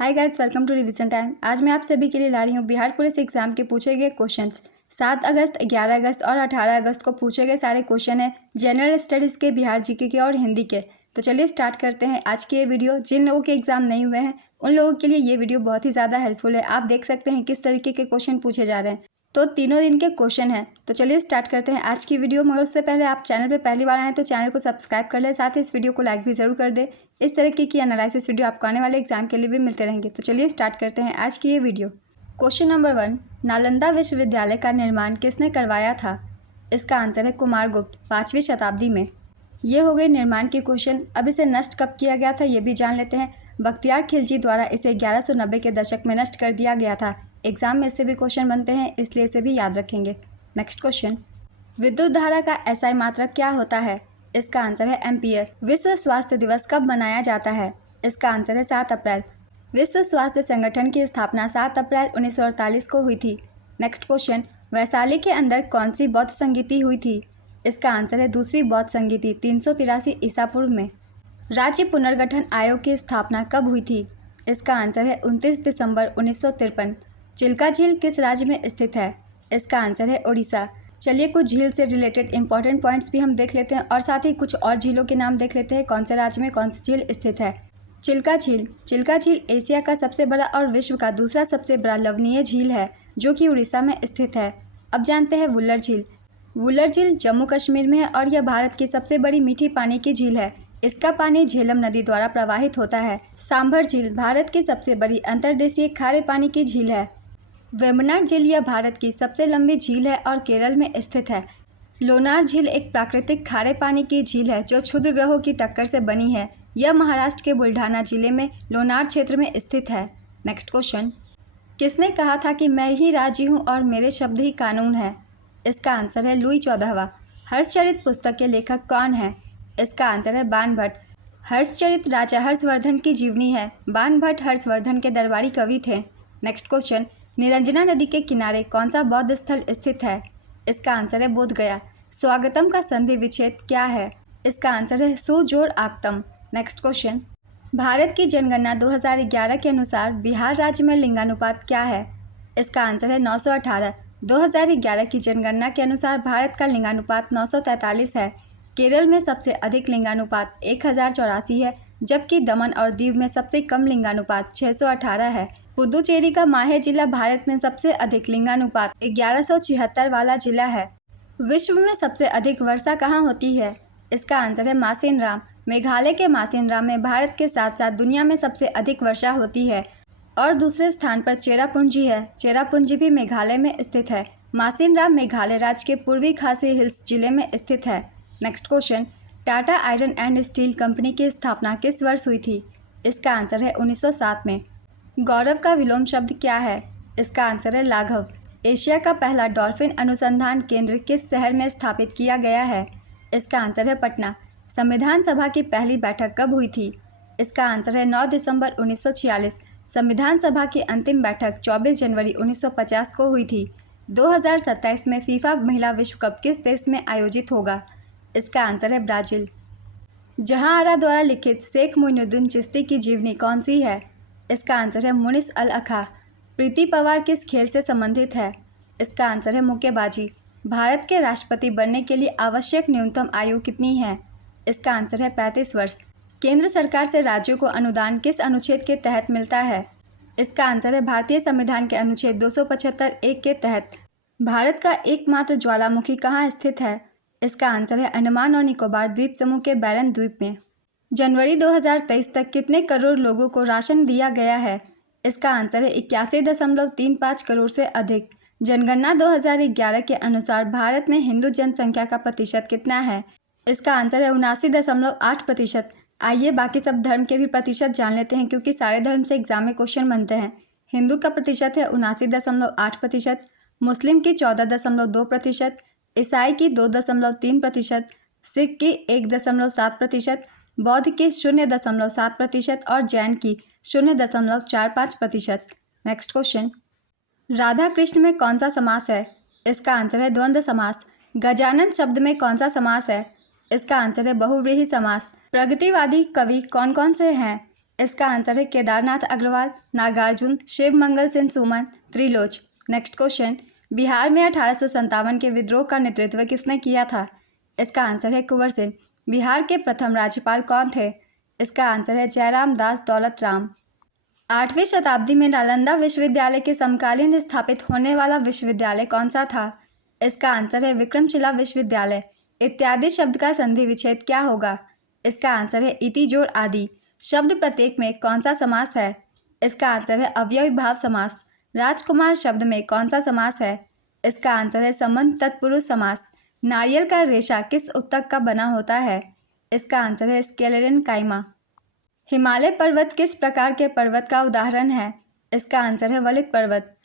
Hi guys, welcome to revision time. आज मैं आप सभी के लिए ला रही हूँ बिहार पुलिस एग्जाम के पूछे गए क्वेश्चंस। 7 अगस्त, 11 अगस्त और 18 अगस्त को पूछे गए सारे क्वेश्चन हैं जनरल स्टडीज़ के, बिहार जीके के और हिंदी के। तो चलिए स्टार्ट करते हैं आज की ये वीडियो। जिन लोगों के एग्जाम नहीं हुए हैं उन लोगों के लिए ये वीडियो बहुत ही ज़्यादा हेल्पफुल है। आप देख सकते हैं किस तरीके के क्वेश्चन पूछे जा रहे हैं। तो तीनों दिन के क्वेश्चन हैं। तो चलिए स्टार्ट करते हैं आज की वीडियो। मगर उससे पहले आप चैनल पे पहली बार आए हैं तो चैनल को सब्सक्राइब कर लें, साथ ही इस वीडियो को लाइक भी ज़रूर कर दें। इस तरीके की एनालिसिस वीडियो आपको आने वाले एग्जाम के लिए भी मिलते रहेंगे। तो चलिए स्टार्ट करते हैं आज की ये वीडियो। क्वेश्चन नंबर 1, नालंदा विश्वविद्यालय का निर्माण किसने करवाया था? इसका आंसर है कुमारगुप्त, 5वीं शताब्दी में। ये हो गए निर्माण के क्वेश्चन। अब इसे नष्ट कब किया गया था ये भी जान लेते हैं। बख्तियार खिलजी द्वारा इसे 1190 के दशक में नष्ट कर दिया गया था। एग्जाम में इससे भी क्वेश्चन बनते हैं, इसलिए इसे भी याद रखेंगे। नेक्स्ट क्वेश्चन, विद्युत धारा का एसआई मात्रक क्या होता है? इसका आंसर है एम्पियर। विश्व स्वास्थ्य दिवस कब मनाया जाता है? इसका आंसर है 7 अप्रैल। विश्व स्वास्थ्य संगठन की स्थापना 7 अप्रैल 1948 को हुई थी। नेक्स्ट क्वेश्चन, वैशाली के अंदर कौन सी बौद्ध संगीति हुई थी? इसका आंसर है दूसरी बौद्ध संगीति 383 ईसा पूर्व में। राज्य पुनर्गठन आयोग की स्थापना कब हुई थी? इसका आंसर है 29 दिसंबर 1953। चिल्का झील किस राज्य में स्थित है? इसका आंसर है उड़ीसा। चलिए कुछ झील से रिलेटेड इंपॉर्टेंट पॉइंट्स भी हम देख लेते हैं और साथ ही कुछ और झीलों के नाम देख लेते हैं, कौन से राज्य में कौन सी झील स्थित है। चिल्का झील। चिल्का झील एशिया का सबसे बड़ा और विश्व का दूसरा सबसे बड़ा लवणीय झील है जो कि उड़ीसा में स्थित है। अब जानते हैं वुल्लर झील। वुल्लर झील जम्मू कश्मीर में है और यह भारत की सबसे बड़ी मीठी पानी की झील है। इसका पानी झेलम नदी द्वारा प्रवाहित होता है। सांभर झील भारत की सबसे बड़ी अंतर्देशीय खारे पानी की झील है। वेम्बनाड झील यह भारत की सबसे लंबी झील है और केरल में स्थित है। लोनार झील एक प्राकृतिक खारे पानी की झील है जो क्षुद्र ग्रहों की टक्कर से बनी है। यह महाराष्ट्र के बुल्ढाना जिले में लोनार क्षेत्र में स्थित है। नेक्स्ट क्वेश्चन, किसने कहा था कि मैं ही राजी हूँ और मेरे शब्द ही कानून है? इसका आंसर है लुई 14वां। हर्षचरित पुस्तक के लेखक कौन है? इसका आंसर है बाणभट्ट। हर्षचरित राजा हर्षवर्धन की जीवनी है। बाणभट्ट हर्षवर्धन के दरबारी कवि थे। नेक्स्ट क्वेश्चन, निरंजना नदी के किनारे कौन सा बौद्ध स्थल स्थित है? इसका आंसर है बोध गया। स्वागतम का संधि विच्छेद क्या है? इसका आंसर है सुजोड़ आप्तम। नेक्स्ट क्वेश्चन, भारत की जनगणना 2011 के अनुसार बिहार राज्य में लिंगानुपात क्या है? इसका आंसर है 918। 2011 की जनगणना के अनुसार भारत का लिंगानुपात 943 है। केरल में सबसे अधिक लिंगानुपात 1084 है, जबकि दमन और दीव में सबसे कम लिंगानुपात 618 है। पुदुचेरी का माहे जिला भारत में सबसे अधिक लिंगानुपात 1176 वाला जिला है। विश्व में सबसे अधिक वर्षा कहाँ होती है? इसका आंसर है मासिनराम। मेघालय के मासिनराम में भारत के साथ साथ दुनिया में सबसे अधिक वर्षा होती है। और दूसरे स्थान पर चेरापूंजी है। चेरापूंजी भी मेघालय में स्थित है। मासिनराम मेघालय राज्य के पूर्वी खासी हिल्स जिले में स्थित है। Next question, Tata iron and steel company की स्थापना किस वर्ष हुई थी? इसका आंसर है 1907 में। गौरव का विलोम शब्द क्या है? इसका आंसर है लाघव। एशिया का पहला डॉल्फिन अनुसंधान केंद्र किस शहर में स्थापित किया गया है? इसका आंसर है पटना। संविधान सभा की पहली बैठक कब हुई थी? इसका आंसर है 9 दिसंबर 1946। संविधान सभा की अंतिम बैठक 24 जनवरी 1950 को हुई थी। 2027 में फीफा महिला विश्व कप किस देश में आयोजित होगा? इसका आंसर है ब्राज़ील। जहांआरा द्वारा लिखित शेख मोइनुद्दीन चिश्ती की जीवनी कौन सी है? इसका आंसर है मुनिस अल अखा। प्रीति पवार किस खेल से संबंधित है? इसका आंसर है मुक्केबाजी। भारत के राष्ट्रपति बनने के लिए आवश्यक न्यूनतम आयु कितनी है? इसका आंसर है 35 वर्ष। केंद्र सरकार से राज्यों को अनुदान किस अनुच्छेद के तहत मिलता है? इसका आंसर है भारतीय संविधान के अनुच्छेद 275(1) के तहत। भारत का एकमात्र ज्वालामुखी कहाँ स्थित है? इसका आंसर है अंडमान और निकोबार द्वीप समूह के बैरन द्वीप में। जनवरी 2023 तक कितने करोड़ लोगों को राशन दिया गया है? इसका आंसर है 81.35 करोड़ से अधिक। जनगणना 2011 के अनुसार भारत में हिंदू जनसंख्या का प्रतिशत कितना है? इसका आंसर है 79.8%। आइए बाकी सब धर्म के भी प्रतिशत जान लेते हैं, क्योंकि सारे धर्म से एग्जाम में क्वेश्चन बनते हैं। हिंदू का प्रतिशत है 79.8%, मुस्लिम की 14.2%, ईसाई की 2.3%, सिख की 1.7%, बौद्ध की 0.7% और जैन की 0.45%। नेक्स्ट क्वेश्चन, राधा कृष्ण में कौन सा समास है? इसका आंसर है द्वंद्व समास। गजानन शब्द में कौन सा समास है? इसका आंसर है बहुव्रीहि समास। प्रगतिवादी कवि कौन कौन से हैं? इसका आंसर है केदारनाथ अग्रवाल, नागार्जुन, शिव मंगल सेन सुमन, त्रिलोच। नेक्स्ट क्वेश्चन, बिहार में 1857 के विद्रोह का नेतृत्व किसने किया था? इसका आंसर है कुंवर सिंह। बिहार के प्रथम राज्यपाल कौन थे? इसका आंसर है जयराम दास दौलत राम। 8वीं शताब्दी में नालंदा विश्वविद्यालय के समकालीन स्थापित होने वाला विश्वविद्यालय कौन सा था? इसका आंसर है विक्रमशिला विश्वविद्यालय। इत्यादि शब्द का संधि विच्छेद क्या होगा? इसका आंसर है इति जोड़ आदि। शब्द प्रत्येक में कौन सा समास है? इसका आंसर है अव्ययी भाव समास। राजकुमार शब्द में कौन सा समास है? इसका आंसर है संबंध तत्पुरुष समास। नारियल का रेशा किस उत्तक का बना होता है? इसका आंसर है स्केलेरन काइमा। हिमालय पर्वत किस प्रकार के पर्वत का उदाहरण है? इसका आंसर है वलित पर्वत।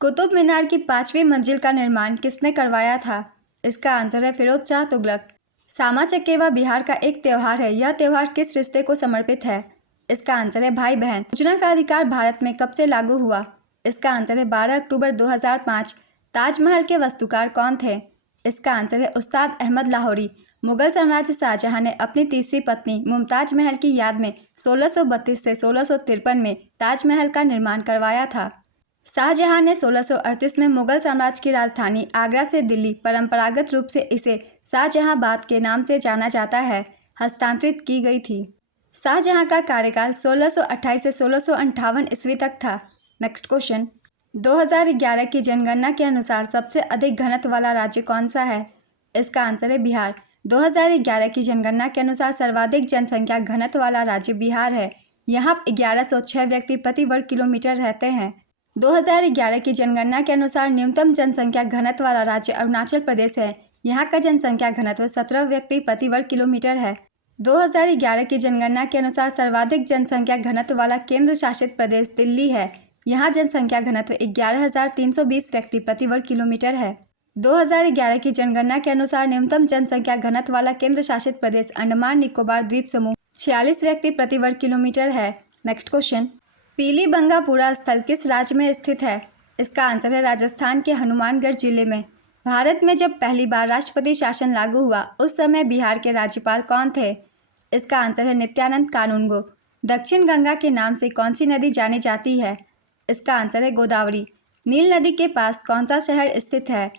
कुतुब मीनार की 5वीं मंजिल का निर्माण किसने करवाया था? इसका आंसर है फिरोज शाह तुगलक। सामा चकेवा बिहार का एक त्यौहार है। यह त्यौहार किस रिश्ते को समर्पित है? इसका आंसर है भाई बहन। सूचना का अधिकार भारत में कब से लागू हुआ? इसका आंसर है 12 अक्टूबर 2005। ताजमहल के वास्तुकार कौन थे? इसका आंसर है उस्ताद अहमद लाहौरी। मुगल साम्राज्य शाहजहां ने अपनी तीसरी पत्नी मुमताज महल की याद में 1632 से 1653 में ताजमहल का निर्माण करवाया था। शाहजहां ने 1638 में मुगल साम्राज्य की राजधानी आगरा से दिल्ली, परंपरागत रूप से इसे शाहजहांबाद के नाम से जाना जाता है, हस्तांतरित की गई थी। शाहजहां का कार्यकाल 1628 से 1658 ईस्वी तक था। नेक्स्ट क्वेश्चन, 2011 की जनगणना के अनुसार सबसे अधिक घनत्व वाला राज्य कौन सा है? इसका आंसर है बिहार। 2011 की जनगणना के अनुसार सर्वाधिक जनसंख्या घनत्व वाला राज्य बिहार है। यहाँ 1106 व्यक्ति प्रति वर्ग किलोमीटर रहते हैं। 2011 की जनगणना के अनुसार न्यूनतम जनसंख्या घनत्व वाला राज्य अरुणाचल प्रदेश है। यहाँ का जनसंख्या घनत्व 17 व्यक्ति प्रति वर्ग किलोमीटर है। 2011 की जनगणना के अनुसार सर्वाधिक जनसंख्या घनत्व वाला केंद्र शासित प्रदेश दिल्ली है। यहाँ जनसंख्या घनत्व 11,320 व्यक्ति प्रति वर्ग किलोमीटर है। 2011 की जनगणना के अनुसार न्यूनतम जनसंख्या घनत्व वाला केंद्र शासित प्रदेश अंडमान निकोबार द्वीप समूह 46 व्यक्ति प्रति वर्ग किलोमीटर है। नेक्स्ट क्वेश्चन, पीलीबंगापुरा स्थल किस राज्य में स्थित है? इसका आंसर है राजस्थान के हनुमानगढ़ जिले में। भारत में जब पहली बार राष्ट्रपति शासन लागू हुआ उस समय बिहार के राज्यपाल कौन थे? इसका आंसर है नित्यानंद कानूनगो। दक्षिण गंगा के नाम से कौन सी नदी जानी जाती है? इसका आंसर है गोदावरी। नील नदी के पास कौन सा शहर स्थित है?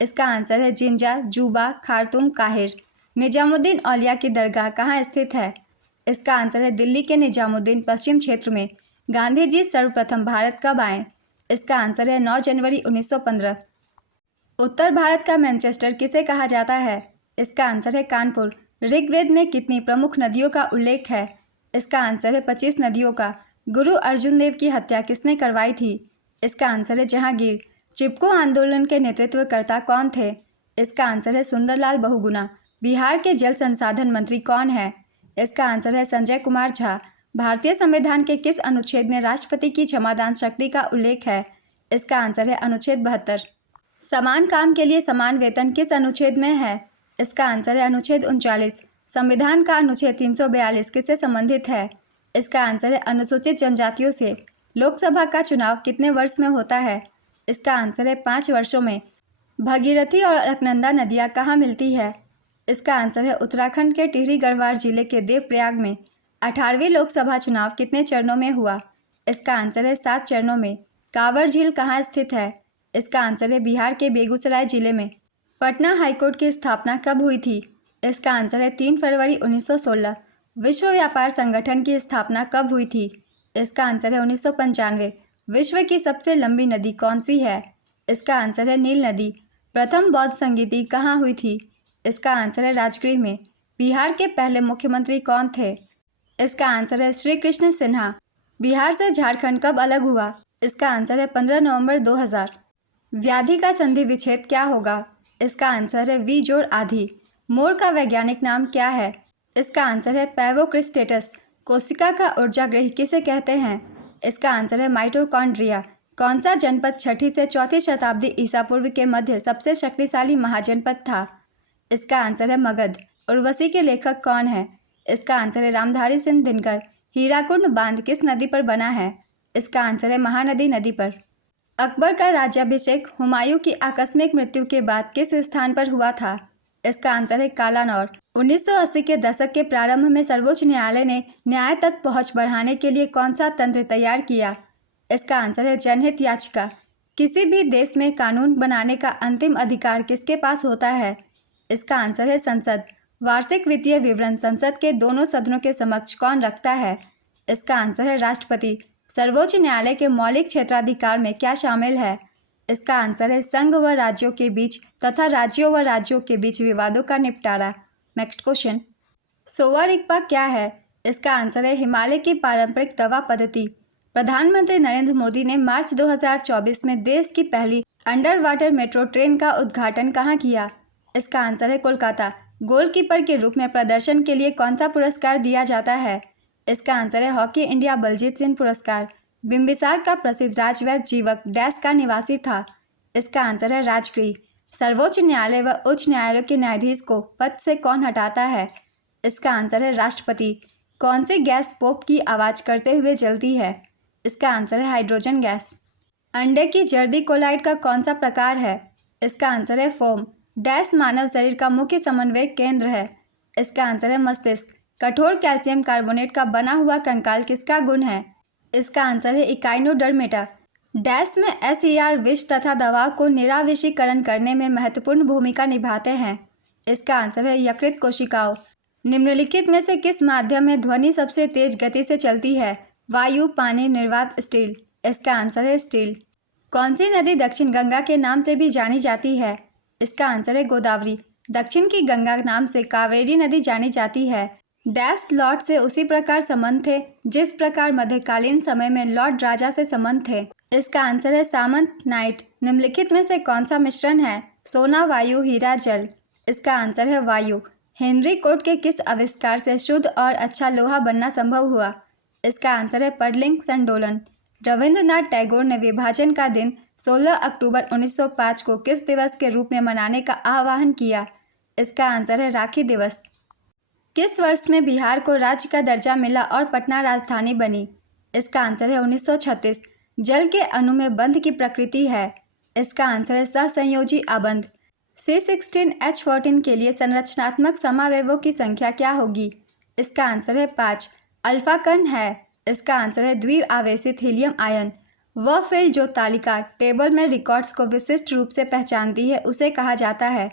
इसका आंसर है जिंजा, जुबा, खार्तूम, काहिर। निजामुद्दीन औलिया की दरगाह कहाँ स्थित है? इसका आंसर है दिल्ली के निजामुद्दीन पश्चिम क्षेत्र में। गांधी जी सर्वप्रथम भारत कब आए? इसका आंसर है 9 जनवरी 1915। उत्तर भारत का मैनचेस्टर किसे कहा जाता है? इसका आंसर है कानपुर। ऋग्वेद में कितनी प्रमुख नदियों का उल्लेख है? इसका आंसर है 25 नदियों का। गुरु अर्जुन देव की हत्या किसने करवाई थी? इसका आंसर है जहांगीर। चिपको आंदोलन के नेतृत्वकर्ता कौन थे? इसका आंसर है सुंदरलाल बहुगुणा। बिहार के जल संसाधन मंत्री कौन है? इसका आंसर है संजय कुमार झा। भारतीय संविधान के किस अनुच्छेद में राष्ट्रपति की क्षमादान शक्ति का उल्लेख है? इसका आंसर है अनुच्छेद 72। समान काम के लिए समान वेतन किस अनुच्छेद में है? इसका आंसर है अनुच्छेद 39। संविधान का अनुच्छेद 342 किससे संबंधित है? इसका आंसर है अनुसूचित जनजातियों से। लोकसभा का चुनाव कितने वर्ष में होता है? इसका आंसर है 5 वर्षों में। भगीरथी और अलकनंदा नदियाँ कहाँ मिलती है? इसका आंसर है उत्तराखंड के टिहरी गढ़वाल जिले के देवप्रयाग में। 18वीं लोकसभा चुनाव कितने चरणों में हुआ? इसका आंसर है 7 चरणों में। कांवर झील कहाँ स्थित है? इसका आंसर है बिहार के बेगूसराय जिले में। पटना हाईकोर्ट की स्थापना कब हुई थी? इसका आंसर है 3 फरवरी 1916। विश्व व्यापार संगठन की स्थापना कब हुई थी? इसका आंसर है 1995। विश्व की सबसे लंबी नदी कौन सी है? इसका आंसर है नील नदी। प्रथम बौद्ध संगीति कहाँ हुई थी? इसका आंसर है राजगृह में। बिहार के पहले मुख्यमंत्री कौन थे? इसका आंसर है श्री कृष्ण सिन्हा। बिहार से झारखंड कब अलग हुआ? इसका आंसर है 15 नवंबर 2000। व्याधि का संधि विच्छेद क्या होगा? इसका आंसर है वी जोड़ आधि। मोर का वैज्ञानिक नाम क्या है? इसका आंसर है पैवोक्रिस्टेटस। कोशिका का ऊर्जागृह किसे कहते हैं? इसका आंसर है माइटोकॉन्ड्रिया। कौन सा जनपद 6ठी से 4ठी शताब्दी ईसा पूर्व के मध्य सबसे शक्तिशाली महाजनपद था? इसका आंसर है मगध। उर्वशी के लेखक कौन है? इसका आंसर है रामधारी सिंह दिनकर। हीराकुंड बांध किस नदी पर बना है? इसका आंसर है महानदी नदी पर। अकबर का राज्याभिषेक हुमायूं की आकस्मिक मृत्यु के बाद किस स्थान पर हुआ था? इसका आंसर है कालानौर। 1980 के दशक के प्रारंभ में सर्वोच्च न्यायालय ने न्याय तक पहुंच बढ़ाने के लिए कौन सा तंत्र तैयार किया? इसका आंसर है जनहित याचिका। किसी भी देश में कानून बनाने का अंतिम अधिकार किसके पास होता है? इसका आंसर है संसद। वार्षिक वित्तीय विवरण संसद के दोनों सदनों के समक्ष कौन रखता है? इसका आंसर है राष्ट्रपति। सर्वोच्च न्यायालय के मौलिक क्षेत्राधिकार में क्या शामिल है? इसका आंसर है संघ व राज्यों के बीच तथा राज्यों व राज्यों के बीच विवादों का निपटारा। नेक्स्ट क्वेश्चन, सोवा रिगपा क्या है? इसका आंसर है हिमालय की पारंपरिक दवा पद्धति। प्रधानमंत्री नरेंद्र मोदी ने मार्च 2024 में देश की पहली अंडर वाटर मेट्रो ट्रेन का उद्घाटन कहाँ किया? इसका आंसर है कोलकाता। गोलकीपर के रूप में प्रदर्शन के लिए कौन सा पुरस्कार दिया जाता है? इसका आंसर है हॉकी इंडिया बलजीत सिंह पुरस्कार। बिंबिसार का प्रसिद्ध राजवैद्य जीवक डैश का निवासी था? इसका आंसर है राजगृह। सर्वोच्च न्यायालय व उच्च न्यायालय के न्यायाधीश को पद से कौन हटाता है? इसका आंसर है राष्ट्रपति। कौन सी गैस पोप की आवाज़ करते हुए जलती है? इसका आंसर है हाइड्रोजन गैस। अंडे की जर्दी कोलाइड का कौन सा प्रकार है? इसका आंसर है फोम। डैश मानव शरीर का मुख्य समन्वय केंद्र है? इसका आंसर है मस्तिष्क। कठोर कैल्शियम कार्बोनेट का बना हुआ कंकाल किसका गुण है? इसका आंसर है इकाइनोडर्मेटा। डैश में SER विष तथा दवा को निराविषीकरण करने में महत्वपूर्ण भूमिका निभाते हैं? इसका आंसर है यकृत कोशिकाओं। निम्नलिखित में से किस माध्यम में ध्वनि सबसे तेज गति से चलती है? वायु, पानी, निर्वात, स्टील। इसका आंसर है स्टील। कौन सी नदी दक्षिण गंगा के नाम से भी जानी जाती है? इसका आंसर है गोदावरी। दक्षिण की गंगा नाम से कावेरी नदी जानी जाती है। डैश लॉर्ड से उसी प्रकार संबंध थे जिस प्रकार मध्यकालीन समय में लॉर्ड राजा से संबंध थे? इसका आंसर है सामंत नाइट। निम्नलिखित में से कौन सा मिश्रण है? सोना, वायु, हीरा, जल। इसका आंसर है वायु। हेनरी कोट के किस आविष्कार से शुद्ध और अच्छा लोहा बनना संभव हुआ? इसका आंसर है पर्लिंग संडोलन। रविंद्रनाथ टैगोर ने विभाजन का दिन 16 अक्टूबर 1905 को किस दिवस के रूप में मनाने का आह्वान किया? इसका आंसर है राखी दिवस। किस वर्ष में बिहार को राज्य का दर्जा मिला और पटना राजधानी बनी? इसका आंसर है 1936। जल के अणु में बंध की प्रकृति है? इसका आंसर है सहसंयोजी आबंध। C16H14 के लिए संरचनात्मक समावयवों की संख्या क्या होगी? इसका आंसर है 5। अल्फा कण है? इसका आंसर है द्विआवेशित हीलियम आयन। वह फील्ड जो तालिका टेबल में रिकॉर्ड्स को विशिष्ट रूप से पहचानती है उसे कहा जाता है?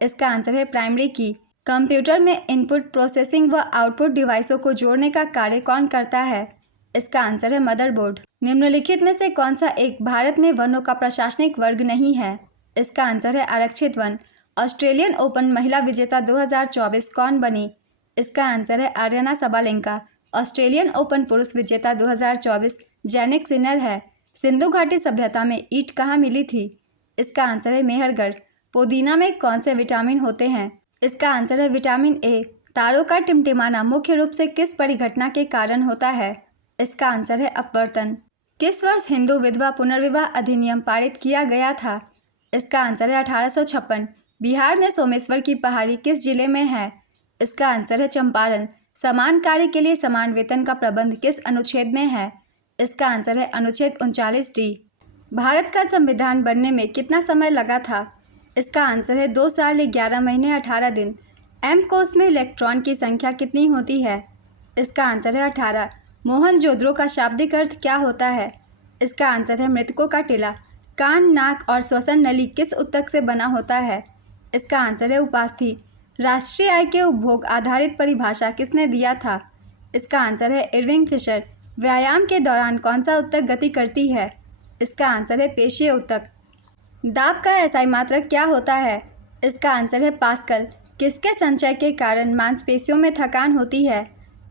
इसका आंसर है प्राइमरी की। कंप्यूटर में इनपुट, प्रोसेसिंग व आउटपुट डिवाइसों को जोड़ने का कार्य कौन करता है? इसका आंसर है मदरबोर्ड। निम्नलिखित में से कौन सा एक भारत में वनों का प्रशासनिक वर्ग नहीं है? इसका आंसर है आरक्षित वन। ऑस्ट्रेलियन ओपन महिला विजेता 2024 कौन बनी? इसका आंसर है आर्यना सबालेंका। ऑस्ट्रेलियन ओपन पुरुष विजेता 2024 जैनिक सिनर है। सिंधु घाटी सभ्यता में ईंट कहाँ मिली थी? इसका आंसर है मेहरगढ़। पुदीना में कौन से विटामिन होते हैं? इसका आंसर है विटामिन ए। तारों का टिमटिमाना मुख्य रूप से किस परिघटना के कारण होता है? इसका आंसर है अपवर्तन। किस वर्ष हिंदू विधवा पुनर्विवाह अधिनियम पारित किया गया था? इसका आंसर है 1856। बिहार में सोमेश्वर की पहाड़ी किस जिले में है? इसका आंसर है चंपारण। समान कार्य के लिए समान वेतन का प्रबंध किस अनुच्छेद में है? इसका आंसर है अनुच्छेद 39D। भारत का संविधान बनने में कितना समय लगा था? इसका आंसर है 2 साल 11 महीने 18 दिन। एम कोष में इलेक्ट्रॉन की संख्या कितनी होती है? इसका आंसर है 18। मोहनजोदड़ो का शाब्दिक अर्थ क्या होता है? इसका आंसर है मृतकों का टीला। कान, नाक और श्वसन नली किस ऊतक से बना होता है? इसका आंसर है उपास्थि। राष्ट्रीय आय के उपभोग आधारित परिभाषा किसने दिया था? इसका आंसर है इरविंग फिशर। व्यायाम के दौरान कौन सा ऊतक गति करती है? इसका आंसर है पेशीय ऊतक। दाब का एसआई मात्रक क्या होता है? इसका आंसर है पास्कल। किसके संचय के कारण मांसपेशियों में थकान होती है?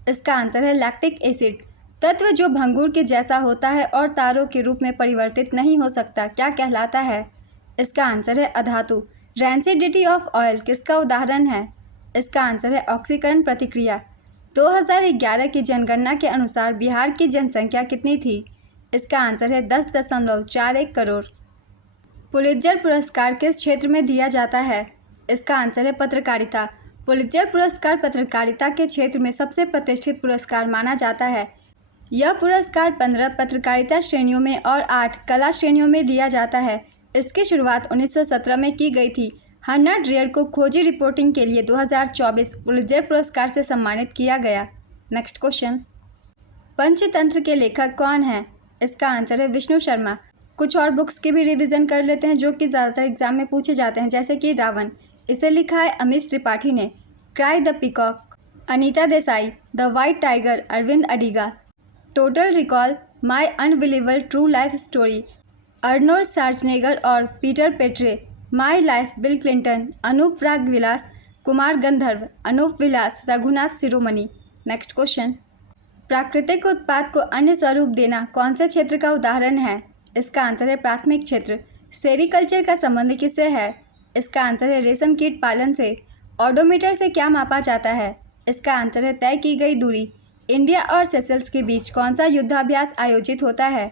इसका आंसर है लैक्टिक एसिड। तत्व जो भंगूर के जैसा होता है और तारों के रूप में परिवर्तित नहीं हो सकता क्या कहलाता है? इसका आंसर है अधातु। रेंसिडिटी ऑफ ऑयल किसका उदाहरण है? इसका आंसर है ऑक्सीकरण प्रतिक्रिया। 2011 की जनगणना के अनुसार बिहार की जनसंख्या कितनी थी? इसका आंसर है 10.41 करोड़। पुलित्जर पुरस्कार किस क्षेत्र में दिया जाता है? इसका आंसर है पत्रकारिता। पुलित्जर पुरस्कार पत्रकारिता के क्षेत्र में सबसे प्रतिष्ठित पुरस्कार माना जाता है। यह पुरस्कार 15 पत्रकारिता श्रेणियों में और 8 कला श्रेणियों में दिया जाता है। इसकी शुरुआत 1917 में की गई थी। हन्ना ड्रेयर को खोजी रिपोर्टिंग के लिए 2024 पुलित्जर पुरस्कार से सम्मानित किया गया। नेक्स्ट क्वेश्चन, पंचतंत्र के लेखक कौन है? इसका आंसर है विष्णु शर्मा। कुछ और बुक्स की भी रिवीजन कर लेते हैं जो कि ज़्यादातर एग्जाम में पूछे जाते हैं, जैसे कि रावण, इसे लिखा है अमित त्रिपाठी ने। Cry the peacock, Anita Desai. The white tiger, Aravind Adiga. Total recall, my unbelievable true life story, Arnold Schwarzenegger और Peter Petre. My life, Bill Clinton. Anup Raag Vilas, Kumar Gandharva. Anup Vilas, Raghunath Shiromani. Next question, प्राकृतिक उत्पाद को अन्य स्वरूप देना कौन से क्षेत्र का उदाहरण है? इसका आंसर है प्राथमिक क्षेत्र। सेरीकल्चर का संबंध किससे है? इसका आंसर है रेशम कीट पालन से। ऑडोमीटर से क्या मापा जाता है? इसका आंसर है तय की गई दूरी। इंडिया और सेशल्स के बीच कौन सा युद्धाभ्यास आयोजित होता है?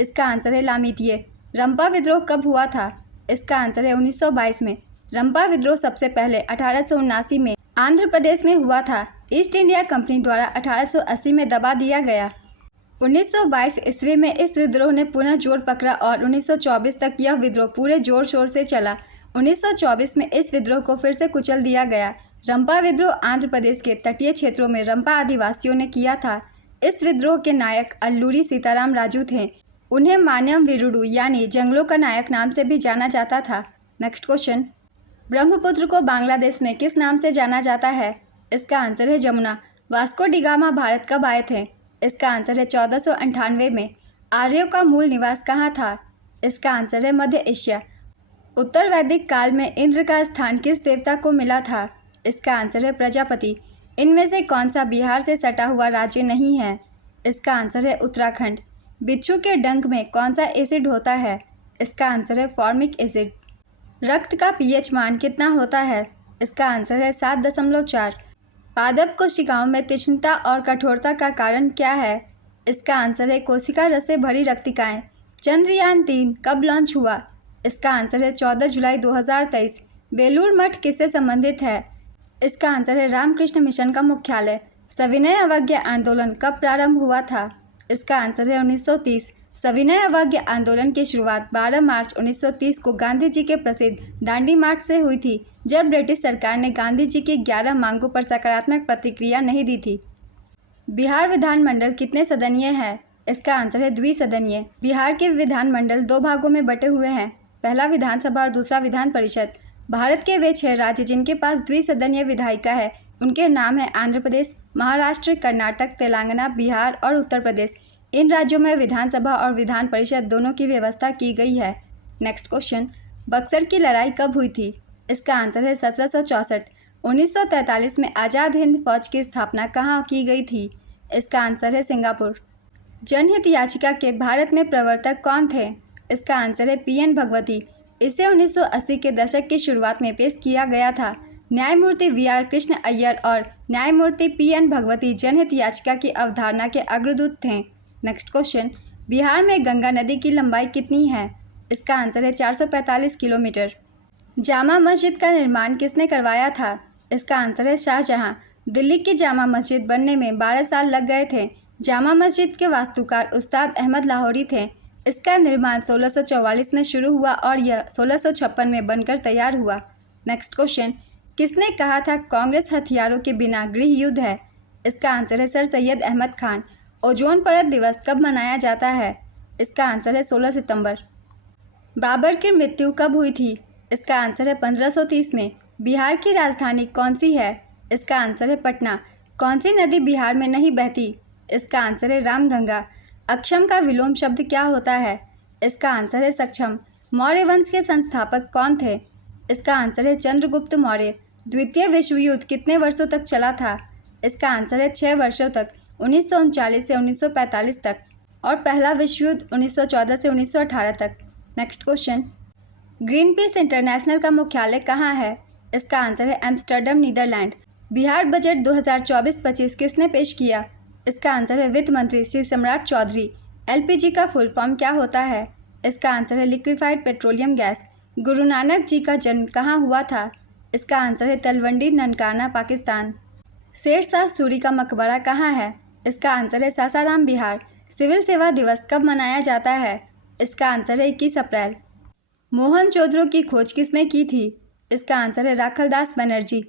इसका आंसर है लामीतिये। रंपा विद्रोह कब हुआ था? इसका आंसर है 1922 में। रंपा विद्रोह सबसे पहले 1879 में आंध्र प्रदेश में हुआ था। ईस्ट इंडिया कंपनी द्वारा 1880 में दबा दिया गया। 1922 ईस्वी में इस विद्रोह ने पुनः जोर पकड़ा और 1924 तक यह विद्रोह पूरे जोर शोर से चला। 1924 में इस विद्रोह को फिर से कुचल दिया गया। रंपा विद्रोह आंध्र प्रदेश के तटीय क्षेत्रों में रंपा आदिवासियों ने किया था। इस विद्रोह के नायक अल्लूरी सीताराम राजू थे। उन्हें मान्यम वीरुडू यानी जंगलों का नायक नाम से भी जाना जाता था। नेक्स्ट क्वेश्चन, ब्रह्मपुत्र को बांग्लादेश में किस नाम से जाना जाता है? इसका आंसर है Jamuna. Vasco D gamma Bharat कब आए थे? इसका आंसर है 1498 में। आर्यों का मूल निवास कहाँ था? इसका आंसर है मध्य एशिया। उत्तर वैदिक काल में इंद्र का स्थान किस देवता को मिला था? इसका आंसर है प्रजापति। इनमें से कौन सा बिहार से सटा हुआ राज्य नहीं है? इसका आंसर है उत्तराखंड। बिच्छू के डंक में कौन सा एसिड होता है? इसका आंसर है फॉर्मिक एसिड। रक्त का पीएच मान कितना होता है? इसका आंसर है 7.4। पादप कोशिकाओं में तीक्ष्णता और कठोरता का कारण क्या है? इसका आंसर है कोशिका रस से भरी रक्तिकाएं। चंद्रयान 3 कब लॉन्च हुआ? इसका आंसर है 14 जुलाई 2023। बेलूर मठ किससे संबंधित है? इसका आंसर है रामकृष्ण मिशन का मुख्यालय। सविनय अवज्ञा आंदोलन कब प्रारंभ हुआ था? इसका आंसर है 1930। सविनय अवज्ञा आंदोलन की शुरुआत 12 मार्च 1930 को गांधी जी के प्रसिद्ध दांडी मार्च से हुई थी, जब ब्रिटिश सरकार ने गांधी जी की 11 मांगों पर सकारात्मक प्रतिक्रिया नहीं दी थी। बिहार विधानमंडल कितने सदनीय है? इसका आंसर है द्विसदनीय। बिहार के विधानमंडल 2 भागों में बटे हुए हैं, पहला विधानसभा और दूसरा विधान परिषद। भारत के वे 6 राज्य जिनके पास द्विसदनीय विधायिका है, उनके नाम है आंध्र प्रदेश, महाराष्ट्र, कर्नाटक, तेलंगाना, बिहार और उत्तर प्रदेश। इन राज्यों में विधानसभा और विधान परिषद दोनों की व्यवस्था की गई है। नेक्स्ट क्वेश्चन, बक्सर की लड़ाई कब हुई थी? इसका आंसर है 1764। 1943 में आज़ाद हिंद फौज की स्थापना कहाँ की गई थी? इसका आंसर है सिंगापुर। जनहित याचिका के भारत में प्रवर्तक कौन थे? इसका आंसर है PN भगवती। इसे 1980 के दशक की शुरुआत में पेश किया गया था। न्यायमूर्ति VR कृष्ण अय्यर और न्यायमूर्ति PN भगवती जनहित याचिका की अवधारणा के अग्रदूत थे। नेक्स्ट क्वेश्चन, बिहार में गंगा नदी की लंबाई कितनी है? इसका आंसर है 445 किलोमीटर। जामा मस्जिद का निर्माण किसने करवाया था? इसका आंसर है शाहजहां। दिल्ली की जामा मस्जिद बनने में 12 साल लग गए थे। जामा मस्जिद के वास्तुकार उस्ताद अहमद लाहौरी थे। इसका निर्माण 1644 में शुरू हुआ और यह 1656 में बनकर तैयार हुआ। नेक्स्ट क्वेश्चन, किसने कहा था कांग्रेस हथियारों के बिना गृह युद्ध है? इसका आंसर है सर सैयद अहमद खान। ओजोन परत दिवस कब मनाया जाता है? इसका आंसर है 16 सितंबर। बाबर की मृत्यु कब हुई थी? इसका आंसर है 1530 में। बिहार की राजधानी कौन सी है? इसका आंसर है पटना। कौन सी नदी बिहार में नहीं बहती? इसका आंसर है रामगंगा। अक्षम का विलोम शब्द क्या होता है? इसका आंसर है सक्षम। मौर्य वंश के संस्थापक कौन थे? इसका आंसर है चंद्रगुप्त मौर्य। द्वितीय विश्व युद्ध कितने वर्षों तक चला था? इसका आंसर है 6 वर्षों तक, 1939 से 1945 तक, और पहला विश्व युद्ध 1914 से 1918 तक। Next question, green peas international का मुख्यालय कहाँ है? इसका आंसर है एम्स्टर्डम, नीदरलैंड। बिहार बजट 2024-25 किसने पेश किया? इसका आंसर है वित्त मंत्री श्री सम्राट चौधरी। LPG का फुल फॉर्म क्या होता है? इसका आंसर है liquefied petroleum gas. Guru Nanak ji का जन्म कहाँ हुआ था? इसका आंसर है तलवंडी, ननकाना, पाकिस्तान। शेरशाह सूरी का मकबरा कहाँ है? इसका आंसर है सासाराम, बिहार। सिविल सेवा दिवस कब मनाया जाता है? इसका आंसर है 21 अप्रैल। मोहनजोदड़ो की खोज किसने की थी? इसका आंसर है राखलदास बनर्जी।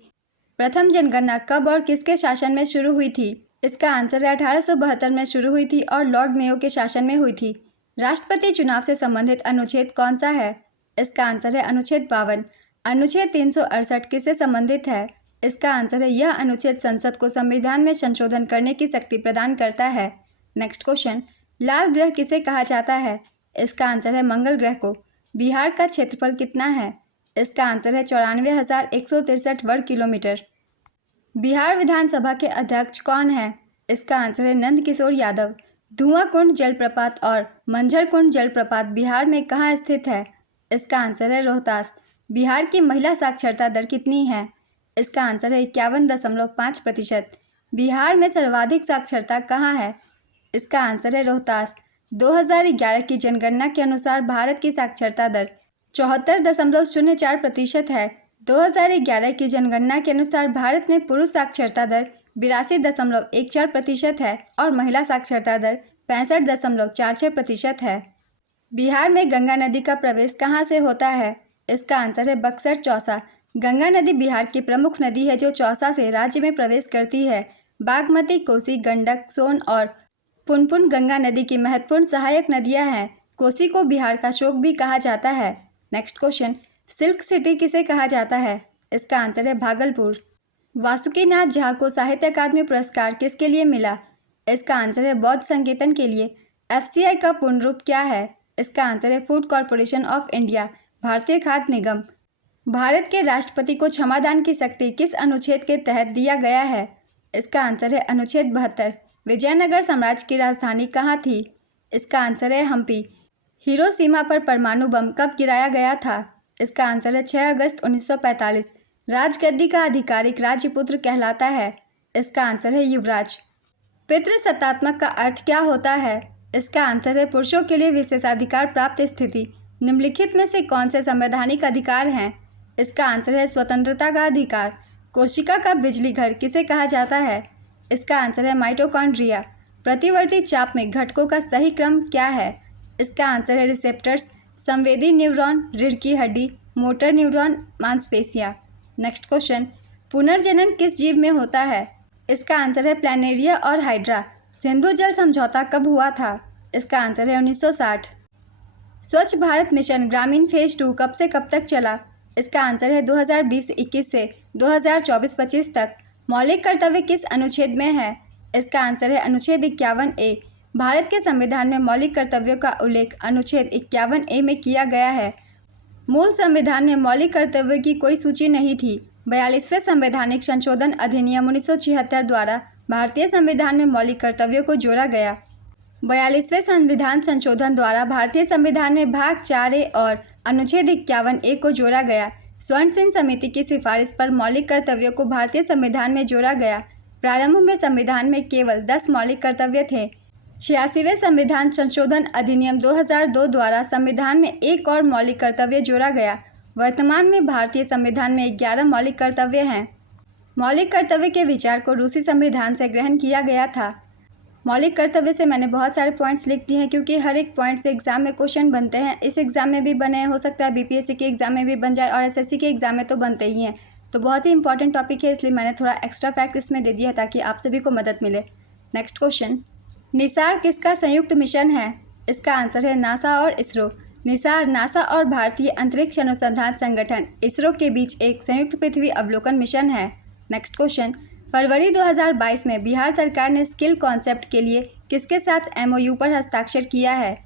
प्रथम जनगणना कब और किसके शासन में शुरू हुई थी? इसका आंसर है 1872 में शुरू हुई थी और लॉर्ड मेयो के शासन में हुई थी। राष्ट्रपति चुनाव से संबंधित अनुच्छेद कौन सा है? इसका आंसर है अनुच्छेद 52। अनुच्छेद 368 किससे संबंधित है? इसका आंसर है यह अनुच्छेद संसद को संविधान में संशोधन करने की शक्ति प्रदान करता है। नेक्स्ट क्वेश्चन, लाल ग्रह किसे कहा जाता है? इसका आंसर है मंगल ग्रह को। बिहार का क्षेत्रफल कितना है? इसका आंसर है 94,163 वर्ग किलोमीटर। बिहार विधानसभा के अध्यक्ष कौन है? इसका आंसर है नंद किशोर यादव। धुआं कुंड जलप्रपात और मंझर कुंड जलप्रपात बिहार में कहाँ स्थित है? इसका आंसर है रोहतास। बिहार की महिला साक्षरता दर कितनी है? इसका आंसर है 51.5%। बिहार में सर्वाधिक साक्षरता कहाँ है? इसका आंसर है रोहतास। 2011 की जनगणना के अनुसार भारत की साक्षरता दर 74.04% है। 2011 की जनगणना के अनुसार भारत में पुरुष साक्षरता दर 82.14% है और महिला साक्षरता दर 65.46% है। बिहार में गंगा नदी का प्रवेश कहाँ से होता है? इसका आंसर है बक्सर चौसा। गंगा नदी बिहार की प्रमुख नदी है जो चौसा से राज्य में प्रवेश करती है। बागमती, कोसी, गंडक, सोन और पुनपुन गंगा नदी की महत्वपूर्ण सहायक नदियां हैं। कोसी को बिहार का शोक भी कहा जाता है। नेक्स्ट क्वेश्चन, सिल्क सिटी किसे कहा जाता है? इसका आंसर है भागलपुर। वासुकीनाथ झा को साहित्य अकादमी पुरस्कार किसके लिए मिला? इसका आंसर है बौद्ध संकेतन के लिए। FCI का पूर्ण रूप क्या है? इसका आंसर है फूड कॉरपोरेशन ऑफ इंडिया, भारतीय खाद्य निगम। भारत के राष्ट्रपति को क्षमादान की शक्ति किस अनुच्छेद के तहत दिया गया है? इसका आंसर है अनुच्छेद 72। विजयनगर साम्राज्य की राजधानी कहाँ थी? इसका आंसर है हम्पी। हिरोशिमा पर परमाणु बम कब गिराया गया था? इसका आंसर है 6 अगस्त 1945। राजगद्दी का आधिकारिक राजपुत्र कहलाता है। इसका आंसर है युवराज। पितृसत्तात्मक का अर्थ क्या होता है? इसका आंसर है पुरुषों के लिए विशेषाधिकार प्राप्त स्थिति। निम्नलिखित में से कौन से संवैधानिक अधिकार हैं? इसका आंसर है स्वतंत्रता का अधिकार। कोशिका का बिजली घर किसे कहा जाता है? इसका आंसर है माइटोकॉन्ड्रिया। प्रतिवर्ती चाप में घटकों का सही क्रम क्या है? इसका आंसर है रिसेप्टर्स, संवेदी न्यूरॉन, रीढ़ की हड्डी, मोटर न्यूरॉन, मांसपेशियां। नेक्स्ट क्वेश्चन, पुनर्जनन किस जीव में होता है? इसका आंसर है प्लैनेरिया और हाइड्रा। सिंधु जल समझौता कब हुआ था? इसका आंसर है 1960। स्वच्छ भारत मिशन ग्रामीण फेज 2 कब से कब तक चला? इसका आंसर है 2020-21 से 2024-25 तक। मौलिक कर्तव्य किस अनुच्छेद में है? इसका आंसर है अनुच्छेद 51A। भारत के संविधान में मौलिक कर्तव्यों का उल्लेख अनुच्छेद 51A में किया गया है। मूल संविधान में मौलिक कर्तव्यों की कोई सूची नहीं थी। 42वें संवैधानिक संशोधन अधिनियम 1976 द्वारा भारतीय संविधान में मौलिक कर्तव्यों को जोड़ा गया। 42वें संविधान संशोधन द्वारा भारतीय संविधान में भाग 4A और अनुच्छेद 51A को जोड़ा गया। स्वर्ण सिंह समिति की सिफारिश पर मौलिक कर्तव्यों को भारतीय संविधान में जोड़ा गया। प्रारंभ में संविधान में केवल 10 मौलिक कर्तव्य थे। 86वें संविधान संशोधन अधिनियम 2002 द्वारा संविधान में एक और मौलिक कर्तव्य जोड़ा गया। वर्तमान में भारतीय संविधान में 11 मौलिक कर्तव्य हैं। मौलिक कर्तव्य के विचार को रूसी संविधान से ग्रहण किया गया था। मौलिक कर्तव्य से मैंने बहुत सारे पॉइंट्स लिख दिए हैं क्योंकि हर एक पॉइंट से एग्जाम में क्वेश्चन बनते हैं। इस एग्जाम में भी बने, हो सकता है BPSC के एग्जाम में भी बन जाए और SSC के एग्जाम में तो बनते ही हैं। तो बहुत ही इंपॉर्टेंट टॉपिक है, इसलिए मैंने थोड़ा एक्स्ट्रा फैक्ट इसमें दे दिया है ताकि आप सभी को मदद मिले। नेक्स्ट क्वेश्चन, निसार किसका संयुक्त मिशन है? इसका आंसर है नासा और इसरो। निसार नासा और भारतीय अंतरिक्ष अनुसंधान संगठन इसरो के बीच एक संयुक्त पृथ्वी अवलोकन मिशन है। नेक्स्ट क्वेश्चन, फरवरी 2022 में बिहार सरकार ने स्किल कॉन्सेप्ट के लिए किसके साथ MOU पर हस्ताक्षर किया है?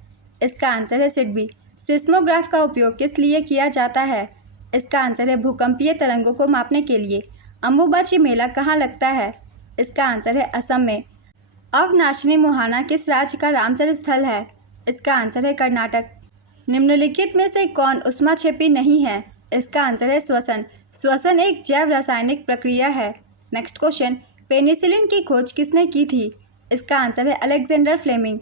इसका आंसर है सिडबी। सिस्मोग्राफ का उपयोग किस लिए किया जाता है? इसका आंसर है भूकंपीय तरंगों को मापने के लिए। अम्बुबाची मेला कहाँ लगता है? इसका आंसर है असम में। अवनाशिनी मुहाना किस राज्य का रामसर स्थल है? इसका आंसर है कर्नाटक। निम्नलिखित में से कौन ऊष्माक्षेपी नहीं है? इसका आंसर है श्वसन। श्वसन एक जैव रासायनिक प्रक्रिया है। नेक्स्ट क्वेश्चन, पेनिसिलिन की खोज किसने की थी? इसका आंसर है अलेक्जेंडर फ्लेमिंग।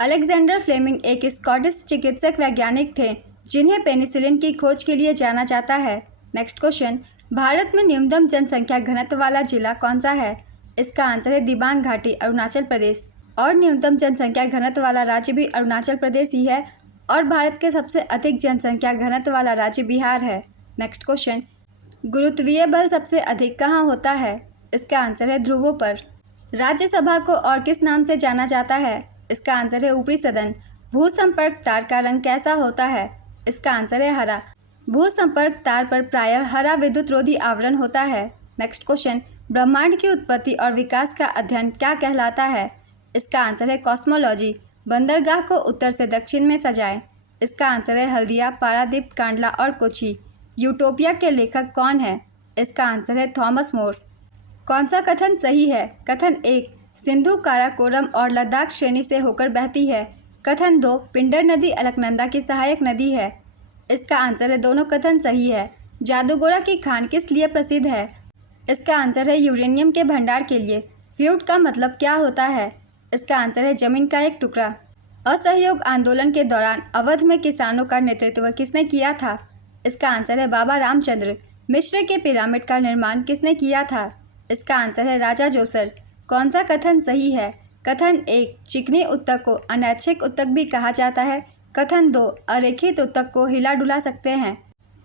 अलेक्जेंडर फ्लेमिंग एक स्कॉटिश चिकित्सक वैज्ञानिक थे जिन्हें पेनिसिलिन की खोज के लिए जाना जाता है। नेक्स्ट क्वेश्चन, भारत में न्यूनतम जनसंख्या घनत्व वाला जिला कौन सा है? इसका आंसर है दिबांग घाटी, अरुणाचल प्रदेश। और न्यूनतम जनसंख्या घनत्व वाला राज्य भी अरुणाचल प्रदेश ही है और भारत के सबसे अधिक जनसंख्या घनत्व वाला राज्य बिहार है। नेक्स्ट क्वेश्चन, गुरुत्वीय बल सबसे अधिक कहाँ होता है? इसका आंसर है ध्रुवों पर। राज्यसभा को और किस नाम से जाना जाता है? इसका आंसर है ऊपरी सदन। भूसंपर्क तार का रंग कैसा होता है? इसका आंसर है हरा। भूसंपर्क तार पर प्रायः हरा विद्युत रोधी आवरण होता है। नेक्स्ट क्वेश्चन, ब्रह्मांड की उत्पत्ति और विकास का अध्ययन क्या कहलाता है? इसका आंसर है कॉस्मोलॉजी। बंदरगाह को उत्तर से दक्षिण में सजाएं। इसका आंसर है हल्दिया, पारादीप, कांडला और कोची। यूटोपिया के लेखक कौन है? इसका आंसर है थॉमस मोर। कौन सा कथन सही है? कथन 1, सिंधु काराकोरम और लद्दाख श्रेणी से होकर बहती है। कथन 2, पिंडर नदी अलकनंदा की सहायक नदी है। इसका आंसर है दोनों कथन सही है। जादूगोरा की खान किस लिए प्रसिद्ध है? इसका आंसर है यूरेनियम के भंडार के लिए। फ्यूट का मतलब क्या होता है? इसका आंसर है जमीन का एक टुकड़ा। असहयोग आंदोलन के दौरान अवध में किसानों का नेतृत्व किसने किया था? इसका आंसर है बाबा रामचंद्र। मिस्र के पिरामिड का निर्माण किसने किया था? इसका आंसर है राजा जोसर। कौन सा कथन सही है? कथन 1, चिकनी उत्तक को अनैच्छिक उत्तक भी कहा जाता है। कथन 2, अरेखित उत्तक को हिला डुला सकते हैं।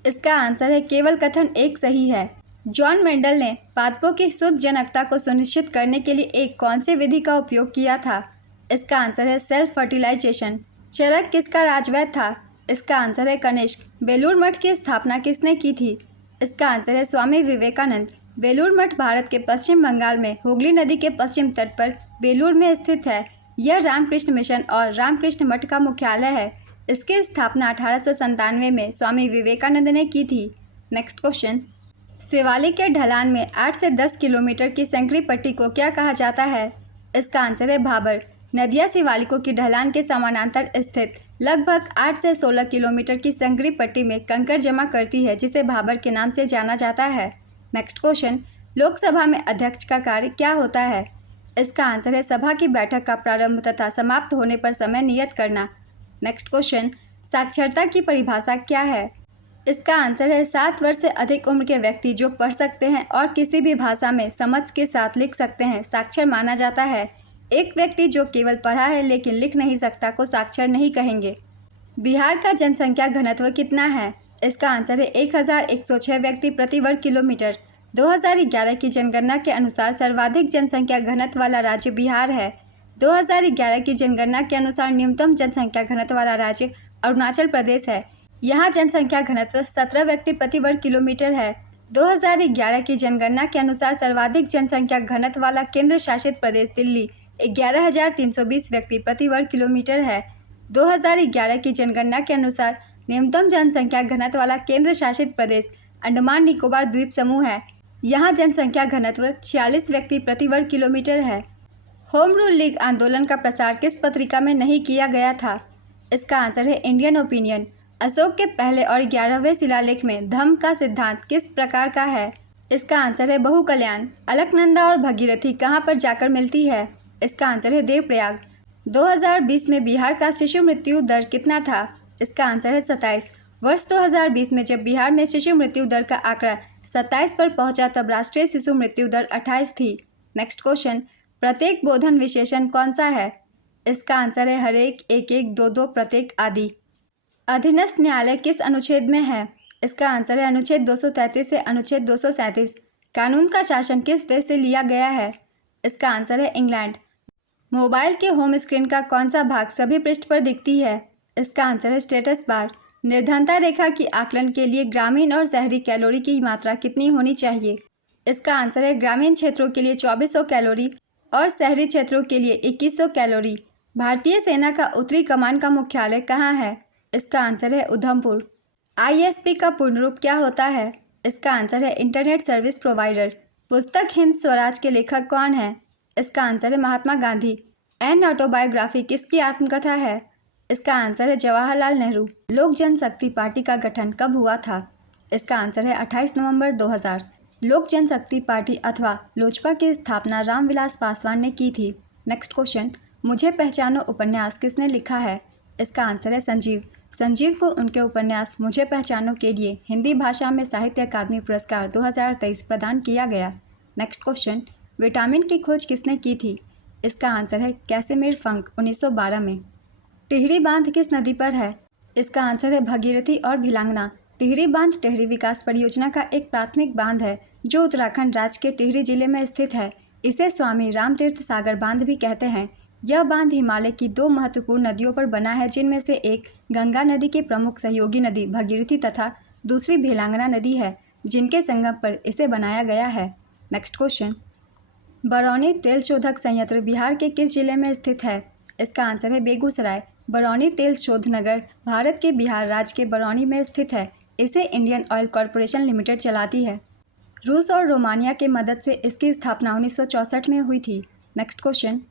इसका आंसर है केवल कथन 1 सही है। जॉन मेंडल ने पादपों की शुद्ध जनकता को सुनिश्चित करने के लिए एक कौन सी विधि का उपयोग किया था? इसका आंसर है सेल्फ फर्टिलाइजेशन। चरक किसका राजवैद्य था? इसका आंसर है कनिष्क। बेलूर मठ की स्थापना किसने की थी? इसका आंसर है स्वामी विवेकानंद। बेलूर मठ भारत के पश्चिम बंगाल में हुगली नदी के पश्चिम तट पर बेलूर में स्थित है। यह रामकृष्ण मिशन और रामकृष्ण मठ का मुख्यालय है। इसकी स्थापना 1897 में स्वामी विवेकानंद ने की थी। नेक्स्ट क्वेश्चन, शिवालिक के ढलान में 8 से 10 किलोमीटर की संकरी पट्टी को क्या कहा जाता है? इसका आंसर है भाबर। नदियाँ शिवालिकों की ढलान के समानांतर स्थित लगभग 8 से 16 किलोमीटर की संकरी पट्टी में कंकड़ जमा करती है, जिसे भाबर के नाम से जाना जाता है। नेक्स्ट क्वेश्चन, लोकसभा में अध्यक्ष का कार्य क्या होता है? इसका आंसर है सभा की बैठक का प्रारंभ तथा समाप्त होने पर समय नियत करना। नेक्स्ट क्वेश्चन, साक्षरता की परिभाषा क्या है? इसका आंसर है 7 वर्ष से अधिक उम्र के व्यक्ति जो पढ़ सकते हैं और किसी भी भाषा में समझ के साथ लिख सकते हैं साक्षर माना जाता है। एक व्यक्ति जो केवल पढ़ा है लेकिन लिख नहीं सकता को साक्षर नहीं कहेंगे। बिहार का जनसंख्या घनत्व कितना है? इसका आंसर है 1106 व्यक्ति प्रति वर्ग किलोमीटर। 2011 की जनगणना के अनुसार सर्वाधिक जनसंख्या घनत्व वाला राज्य बिहार है। 2011 की जनगणना के अनुसार न्यूनतम जनसंख्या घनत्व वाला राज्य अरुणाचल प्रदेश है। यहाँ जनसंख्या घनत्व 17 व्यक्ति प्रति वर्ग किलोमीटर है। 2011 की जनगणना के अनुसार सर्वाधिक जनसंख्या घनत्व वाला केंद्र शासित प्रदेश दिल्ली 11,320 व्यक्ति प्रति वर्ग किलोमीटर है। 2011 की जनगणना के अनुसार न्यूनतम जनसंख्या घनत्व वाला केंद्र शासित प्रदेश अंडमान निकोबार द्वीप समूह है। यहाँ जनसंख्या घनत्व 46 व्यक्ति प्रति वर्ग किलोमीटर है। होम रूल लीग आंदोलन का प्रसार किस पत्रिका में नहीं किया गया था? इसका आंसर है इंडियन ओपिनियन। अशोक के पहले और 11वें शिलालेख में धम्म का सिद्धांत किस प्रकार का है? इसका आंसर है बहु कल्याण। अलकनंदा और भगीरथी कहाँ पर जाकर मिलती है? इसका आंसर है देवप्रयाग। 2020 में बिहार का शिशु मृत्यु दर कितना था? इसका आंसर है 27। वर्ष 2020 में जब बिहार में शिशु मृत्यु दर का आंकड़ा 27 पर पहुंचा तब राष्ट्रीय शिशु मृत्यु दर 28 थी। नेक्स्ट क्वेश्चन, प्रत्येक बोधन विशेषण कौन सा है? इसका आंसर है हरेक, एक एक, दो दो, प्रत्येक आदि। अधीनस्थ न्यायालय किस अनुच्छेद में है? इसका आंसर है अनुच्छेद 233 से अनुच्छेद 237। कानून का शासन किस देश से लिया गया है? इसका आंसर है इंग्लैंड। मोबाइल के होम स्क्रीन का कौन सा भाग सभी पृष्ठ पर दिखती है? इसका आंसर है स्टेटस बार। निर्धनता रेखा की आकलन के लिए ग्रामीण और शहरी कैलोरी की मात्रा कितनी होनी चाहिए? इसका आंसर है ग्रामीण क्षेत्रों के लिए 2400 कैलोरी और शहरी क्षेत्रों के लिए 2100 कैलोरी। भारतीय सेना का उत्तरी कमान का मुख्यालय कहाँ है? इसका आंसर है उधमपुर। आईएसपी का पूर्ण रूप क्या होता है? इसका आंसर है इंटरनेट सर्विस प्रोवाइडर। पुस्तक हिंद स्वराज के लेखक कौन है? इसका आंसर है महात्मा गांधी। एन ऑटोबायोग्राफी किसकी आत्मकथा है? इसका आंसर है जवाहरलाल नेहरू। लोक जनशक्ति पार्टी का गठन कब हुआ था? इसका आंसर है 28 नवंबर 2000। लोक जनशक्ति पार्टी अथवा लोजपा की स्थापना रामविलास पासवान ने की थी। नेक्स्ट क्वेश्चन, मुझे पहचानो उपन्यास किसने लिखा है? इसका आंसर है संजीव। संजीव को उनके उपन्यास मुझे पहचानो के लिए हिंदी भाषा में साहित्य अकादमी पुरस्कार 2023 प्रदान किया गया। नेक्स्ट क्वेश्चन, विटामिन की खोज किसने की थी? इसका आंसर है कैसिमिर फंक 1912 में। टिहरी बांध किस नदी पर है? इसका आंसर है भगीरथी और भिलांगना। टिहरी बांध टिहरी विकास परियोजना का एक प्राथमिक बांध है जो उत्तराखंड राज्य के टिहरी जिले में स्थित है। इसे स्वामी रामतीर्थ सागर बांध भी कहते हैं। यह बांध हिमालय की दो महत्वपूर्ण नदियों पर बना है, जिनमें से एक गंगा नदी की प्रमुख सहयोगी नदी भगीरथी तथा दूसरी भेलांगना नदी है, जिनके संगम पर इसे बनाया गया है। नेक्स्ट क्वेश्चन, बरौनी तेल शोधक संयंत्र बिहार के किस जिले में स्थित है? इसका आंसर है बेगूसराय। बरौनी तेल शोध नगर भारत के बिहार राज्य के बरौनी में स्थित है। इसे इंडियन ऑयल कॉरपोरेशन लिमिटेड चलाती है। रूस और रोमानिया की मदद से इसकी स्थापना 1964 में हुई थी। नेक्स्ट क्वेश्चन,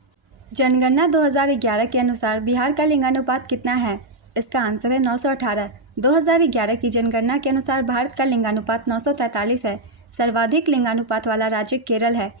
जनगणना 2011 के अनुसार बिहार का लिंगानुपात कितना है? इसका आंसर है 918। 2011 की जनगणना के अनुसार भारत का लिंगानुपात 943 है। सर्वाधिक लिंगानुपात वाला राज्य केरल है।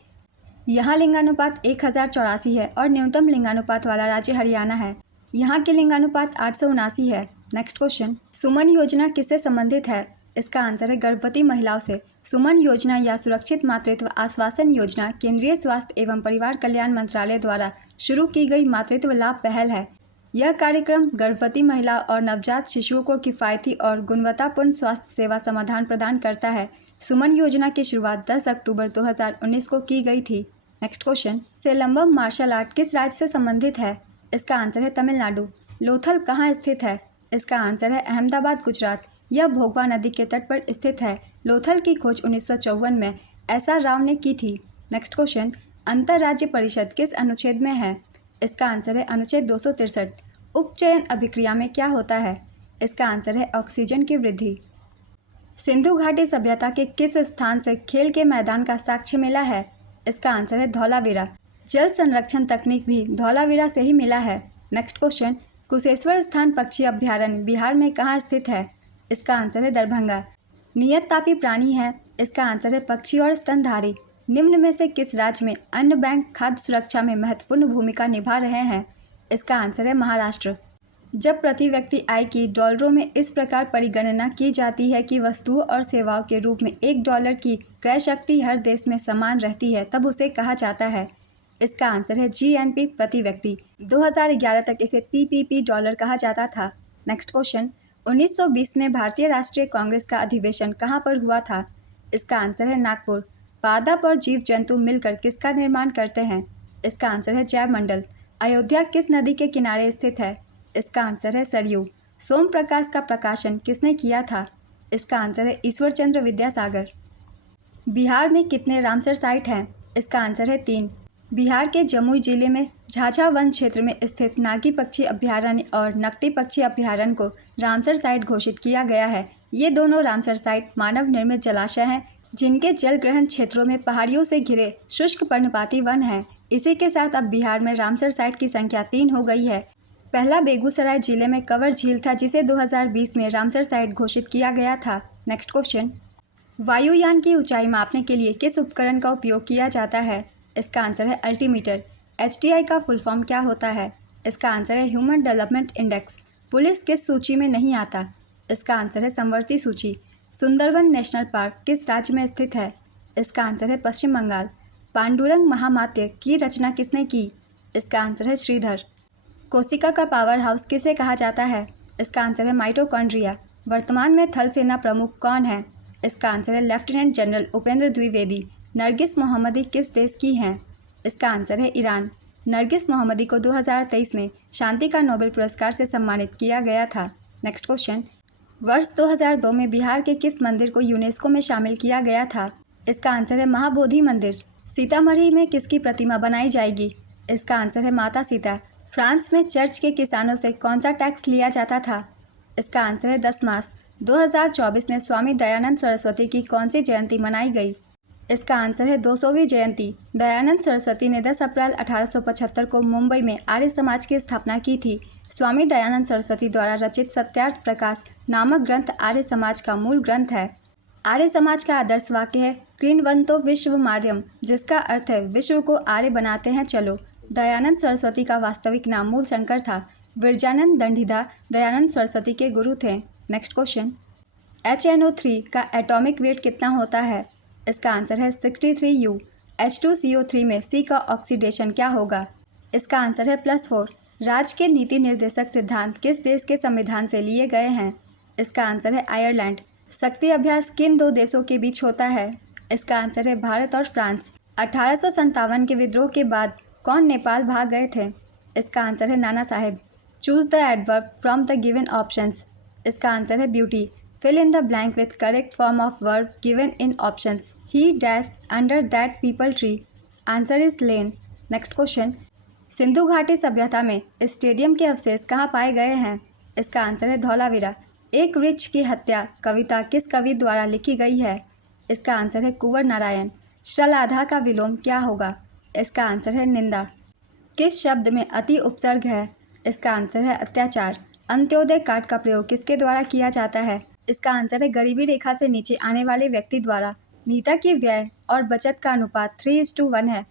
यहाँ लिंगानुपात 1084 है और न्यूनतम लिंगानुपात वाला राज्य हरियाणा है। यहाँ के लिंगानुपात 879 है। नेक्स्ट क्वेश्चन, सुमन योजना किससे संबंधित है? इसका आंसर है गर्भवती महिलाओं से। सुमन योजना या सुरक्षित मातृत्व आश्वासन योजना केंद्रीय स्वास्थ्य एवं परिवार कल्याण मंत्रालय द्वारा शुरू की गई मातृत्व लाभ पहल है। यह कार्यक्रम गर्भवती महिला और नवजात शिशुओं को किफ़ायती और गुणवत्तापूर्ण स्वास्थ्य सेवा समाधान प्रदान करता है। सुमन योजना की शुरुआत 10 अक्टूबर 2019 को की गई थी। नेक्स्ट क्वेश्चन, सेलंबम मार्शल आर्ट किस राज्य से संबंधित है? इसका आंसर है तमिलनाडु। लोथल कहाँ स्थित है? इसका आंसर है अहमदाबाद, गुजरात। यह भोगवा नदी के तट पर स्थित है। लोथल की खोज 1954 में एसआर राव ने की थी। नेक्स्ट क्वेश्चन, अंतर्राज्य परिषद किस अनुच्छेद में है? इसका आंसर है अनुच्छेद 263। उपचयन अभिक्रिया में क्या होता है? इसका आंसर है ऑक्सीजन की वृद्धि। सिंधु घाटी सभ्यता के किस स्थान से खेल के मैदान का साक्ष्य मिला है? इसका आंसर है धौलावीरा। जल संरक्षण तकनीक भी धौलावीरा से ही मिला है। नेक्स्ट क्वेश्चन, कुशेश्वर स्थान पक्षी अभ्यारण्य बिहार में कहाँ स्थित है? इसका आंसर है दरभंगा। नियत तापी प्राणी है। इसका आंसर है पक्षी और स्तनधारी। निम्न में से किस राज्य में अन्न बैंक खाद्य सुरक्षा में महत्वपूर्ण भूमिका निभा रहे हैं? इसका आंसर है महाराष्ट्र। जब प्रति व्यक्ति आय की डॉलरों में इस प्रकार परिगणना की जाती है कि वस्तुओं और सेवाओं के रूप में $1 की क्रय शक्ति हर देश में समान रहती है, तब उसे कहा जाता है। इसका आंसर है जीएनपी प्रति व्यक्ति। 2011 तक इसे पीपीपी डॉलर कहा जाता था। नेक्स्ट क्वेश्चन, 1920 में भारतीय राष्ट्रीय कांग्रेस का अधिवेशन कहाँ पर हुआ था? इसका आंसर है नागपुर। पादप और जीव जंतु मिलकर किसका निर्माण करते हैं? इसका आंसर है जैव मंडल। अयोध्या किस नदी के किनारे स्थित है? इसका आंसर है सरयू। सोम प्रकाश का प्रकाशन किसने किया था? इसका आंसर है ईश्वर चंद्र विद्यासागर। बिहार में कितने रामसर साइट हैं? इसका आंसर है 3। बिहार के जमुई जिले में झाझा वन क्षेत्र में स्थित नागी पक्षी अभ्यारण्य और नकटी पक्षी अभ्यारण्य को रामसर साइट घोषित किया गया है। ये दोनों रामसर साइट मानव निर्मित जलाशय हैं, जिनके जल ग्रहण क्षेत्रों में पहाड़ियों से घिरे शुष्क पर्णपाती वन हैं। इसी के साथ अब बिहार में रामसर साइट की संख्या 3 हो गई है। पहला बेगूसराय जिले में कवर झील था, जिसे 2020 में रामसर साइट घोषित किया गया था। नेक्स्ट क्वेश्चन, वायुयान की ऊंचाई मापने के लिए किस उपकरण का उपयोग किया जाता है? इसका आंसर है अल्टीमीटर। HDI का फुल फॉर्म क्या होता है? इसका आंसर है ह्यूमन डेवलपमेंट इंडेक्स। पुलिस किस सूची में नहीं आता? इसका आंसर है संवर्ती सूची। सुंदरवन नेशनल पार्क किस राज्य में स्थित है? इसका आंसर है पश्चिम बंगाल। पांडुरंग महामात्य की रचना किसने की? इसका आंसर है श्रीधर। कोशिका का पावर हाउस किसे कहा जाता है? इसका आंसर है माइटोकॉन्ड्रिया। वर्तमान में थल सेना प्रमुख कौन है? इसका आंसर है लेफ्टिनेंट जनरल उपेंद्र द्विवेदी। नरगिस मोहम्मदी किस देश की हैं? इसका आंसर है ईरान। नरगिस मोहम्मदी को 2023 में शांति का नोबेल पुरस्कार से सम्मानित किया गया था। नेक्स्ट क्वेश्चन, वर्ष 2002 में बिहार के किस मंदिर को यूनेस्को में शामिल किया गया था? इसका आंसर है महाबोधि मंदिर। सीतामढ़ी में किसकी प्रतिमा बनाई जाएगी? इसका आंसर है माता सीता। फ्रांस में चर्च के किसानों से कौन सा टैक्स लिया जाता था? इसका आंसर है 10 मास। 2024 में स्वामी दयानंद सरस्वती की कौन सी जयंती मनाई गई? इसका आंसर है 200वीं जयंती। दयानंद सरस्वती ने 10 अप्रैल 1875 को मुंबई में आर्य समाज की स्थापना की थी। स्वामी दयानंद सरस्वती द्वारा रचित सत्यार्थ प्रकाश नामक ग्रंथ आर्य समाज का मूल ग्रंथ है। आर्य समाज का आदर्श वाक्य है क्रीणवंतो विश्वमार्यम, जिसका अर्थ है विश्व को आर्य बनाते हैं चलो। दयानंद सरस्वती का वास्तविक नाम मूल शंकर था। विरजानंद दंडीदा दयानंद सरस्वती के गुरु थे। नेक्स्ट क्वेश्चन, HNO3 का एटॉमिक वेट कितना होता है? इसका आंसर है 63U। H2CO3 में C का ऑक्सीडेशन क्या होगा? इसका आंसर है +4। राज्य के नीति निर्देशक सिद्धांत किस देश के संविधान से लिए गए हैं? इसका आंसर है आयरलैंड। शक्ति अभ्यास किन दो देशों के बीच होता है? इसका आंसर है भारत और फ्रांस। 1857 के विद्रोह के बाद कौन नेपाल भाग गए थे? इसका आंसर है Nana Saheb. Choose the adverb from the given options. इसका आंसर है beauty. Fill in the blank with correct form of verb given in options. He dash under that people tree. Answer is lane. Next question, Sindhu घाटी सभ्यता में stadium के अवशेष कहाँ पाए गए हैं? इसका आंसर है धौलावीरा। एक वृक्ष की हत्या कविता किस कवि द्वारा लिखी गई है? इसका आंसर है कुंवर नारायण। श्रलाधा का विलोम क्या होगा? इसका आंसर है निंदा। किस शब्द में अति उपसर्ग है? इसका आंसर है अत्याचार। अंत्योदय कार्ड का प्रयोग किसके द्वारा किया जाता है? इसका आंसर है गरीबी रेखा से नीचे आने वाले व्यक्ति द्वारा। नीता की व्यय और बचत का अनुपात 3:1 है,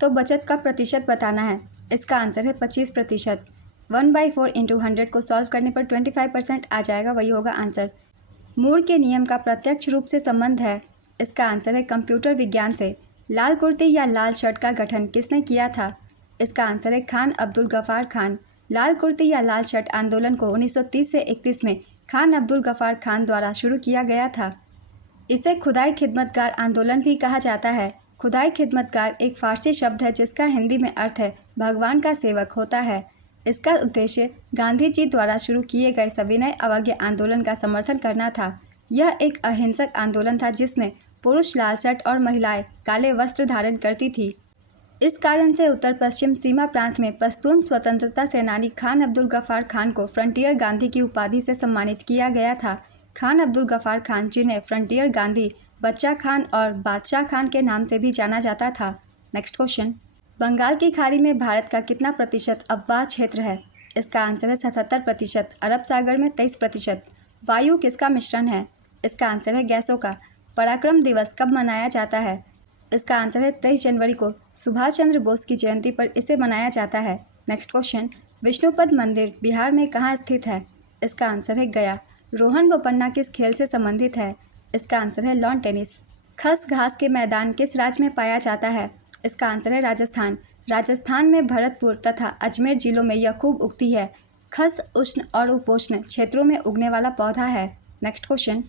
तो बचत का प्रतिशत बताना है। इसका आंसर है 25%। 1/4 × 100 को सॉल्व करने पर 25% आ जाएगा, वही होगा आंसर। मूर के नियम का प्रत्यक्ष रूप से संबंध है। इसका आंसर है कंप्यूटर विज्ञान से। लाल कुर्ती या लाल शर्ट का गठन किसने किया था? इसका आंसर है खान अब्दुल गफ़ार खान। लाल कुर्ती या लाल शर्ट आंदोलन को 1930 से 31 में खान अब्दुल गफ़ार खान द्वारा शुरू किया गया था। इसे खुदाई खिदमतगार आंदोलन भी कहा जाता है। खुदाई खिदमतगार एक फारसी शब्द है जिसका हिंदी में अर्थ है भगवान का सेवक होता है। इसका उद्देश्य गांधी जी द्वारा शुरू किए गए सविनय अवज्ञा आंदोलन का समर्थन करना था। यह एक अहिंसक आंदोलन था जिसमें पुरुष लाल शर्ट और महिलाएं काले वस्त्र धारण करती थी। इस कारण से उत्तर पश्चिम सीमा प्रांत में पश्तून स्वतंत्रता सेनानी खान अब्दुल गफ़ार खान को फ्रंटियर गांधी की उपाधि से सम्मानित किया गया था। खान अब्दुल गफ़ार खान, जिन्हें फ्रंटियर गांधी, बच्चा खान और बादशाह खान के नाम से भी जाना जाता था। नेक्स्ट क्वेश्चन, बंगाल की खाड़ी में भारत का कितना प्रतिशत अववाह क्षेत्र है? इसका आंसर है 77%। अरब सागर में 23%। वायु किसका मिश्रण है? इसका आंसर है गैसों का। पराक्रम दिवस कब मनाया जाता है? इसका आंसर है 23 जनवरी को। सुभाष चंद्र बोस की जयंती पर इसे मनाया जाता है। नेक्स्ट क्वेश्चन, विष्णुपद मंदिर बिहार में कहाँ स्थित है? इसका आंसर है गया। रोहन बोपन्ना किस खेल से संबंधित है? इसका आंसर है लॉन टेनिस। खस घास के मैदान किस राज्य में पाया जाता है? इसका आंसर है राजस्थान। राजस्थान में भरतपुर तथा अजमेर जिलों में यह खूब उगती है। खस उष्ण और उपोष्ण क्षेत्रों में उगने वाला पौधा है। नेक्स्ट क्वेश्चन,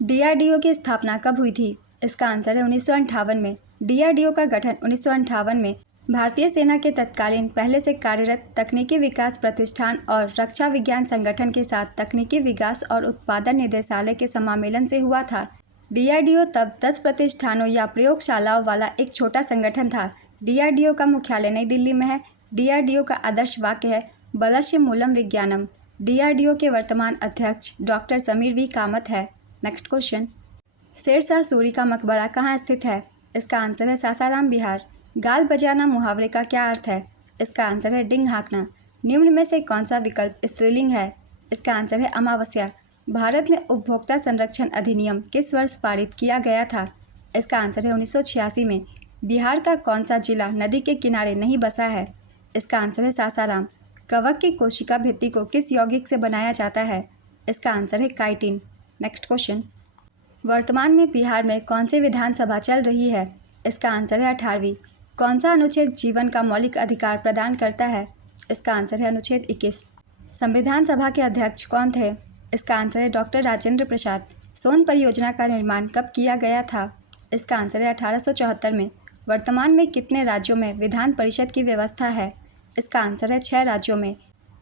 DRDO की स्थापना कब हुई थी? इसका आंसर है 1958 में। DRDO का गठन 1958 में भारतीय सेना के तत्कालीन पहले से कार्यरत तकनीकी विकास प्रतिष्ठान और रक्षा विज्ञान संगठन के साथ तकनीकी विकास और उत्पादन निदेशालय के समामेलन से हुआ था। DRDO तब 10 प्रतिष्ठानों या प्रयोगशालाओं वाला एक छोटा संगठन था। DRDO का मुख्यालय नई दिल्ली में है। DRDO का आदर्श वाक्य है बलस्य मूलम विज्ञानम। DRDO के वर्तमान अध्यक्ष डॉक्टर समीर V कामत है। नेक्स्ट क्वेश्चन, शेरशाह सूरी का मकबरा कहाँ स्थित है? इसका आंसर है सासाराम, बिहार। गाल बजाना मुहावरे का क्या अर्थ है? इसका आंसर है डिंग हाँकना। निम्न में से कौन सा विकल्प स्त्रीलिंग है? इसका आंसर है अमावस्या। भारत में उपभोक्ता संरक्षण अधिनियम किस वर्ष पारित किया गया था? इसका आंसर है 1986 में। बिहार का कौन सा जिला नदी के किनारे नहीं बसा है? इसका आंसर है सासाराम। कवक की कोशिका भित्ति को किस यौगिक से बनाया जाता है? इसका आंसर है काइटिन। नेक्स्ट क्वेश्चन, वर्तमान में बिहार में कौन सी विधानसभा चल रही है? इसका आंसर है 18वीं। कौन सा अनुच्छेद जीवन का मौलिक अधिकार प्रदान करता है? इसका आंसर है अनुच्छेद 21। संविधान सभा के अध्यक्ष कौन थे? इसका आंसर है डॉक्टर राजेंद्र प्रसाद। सोन परियोजना का निर्माण कब किया गया था? इसका आंसर है 1874 में। वर्तमान में कितने राज्यों में विधान परिषद की व्यवस्था है? इसका आंसर है 6 राज्यों में।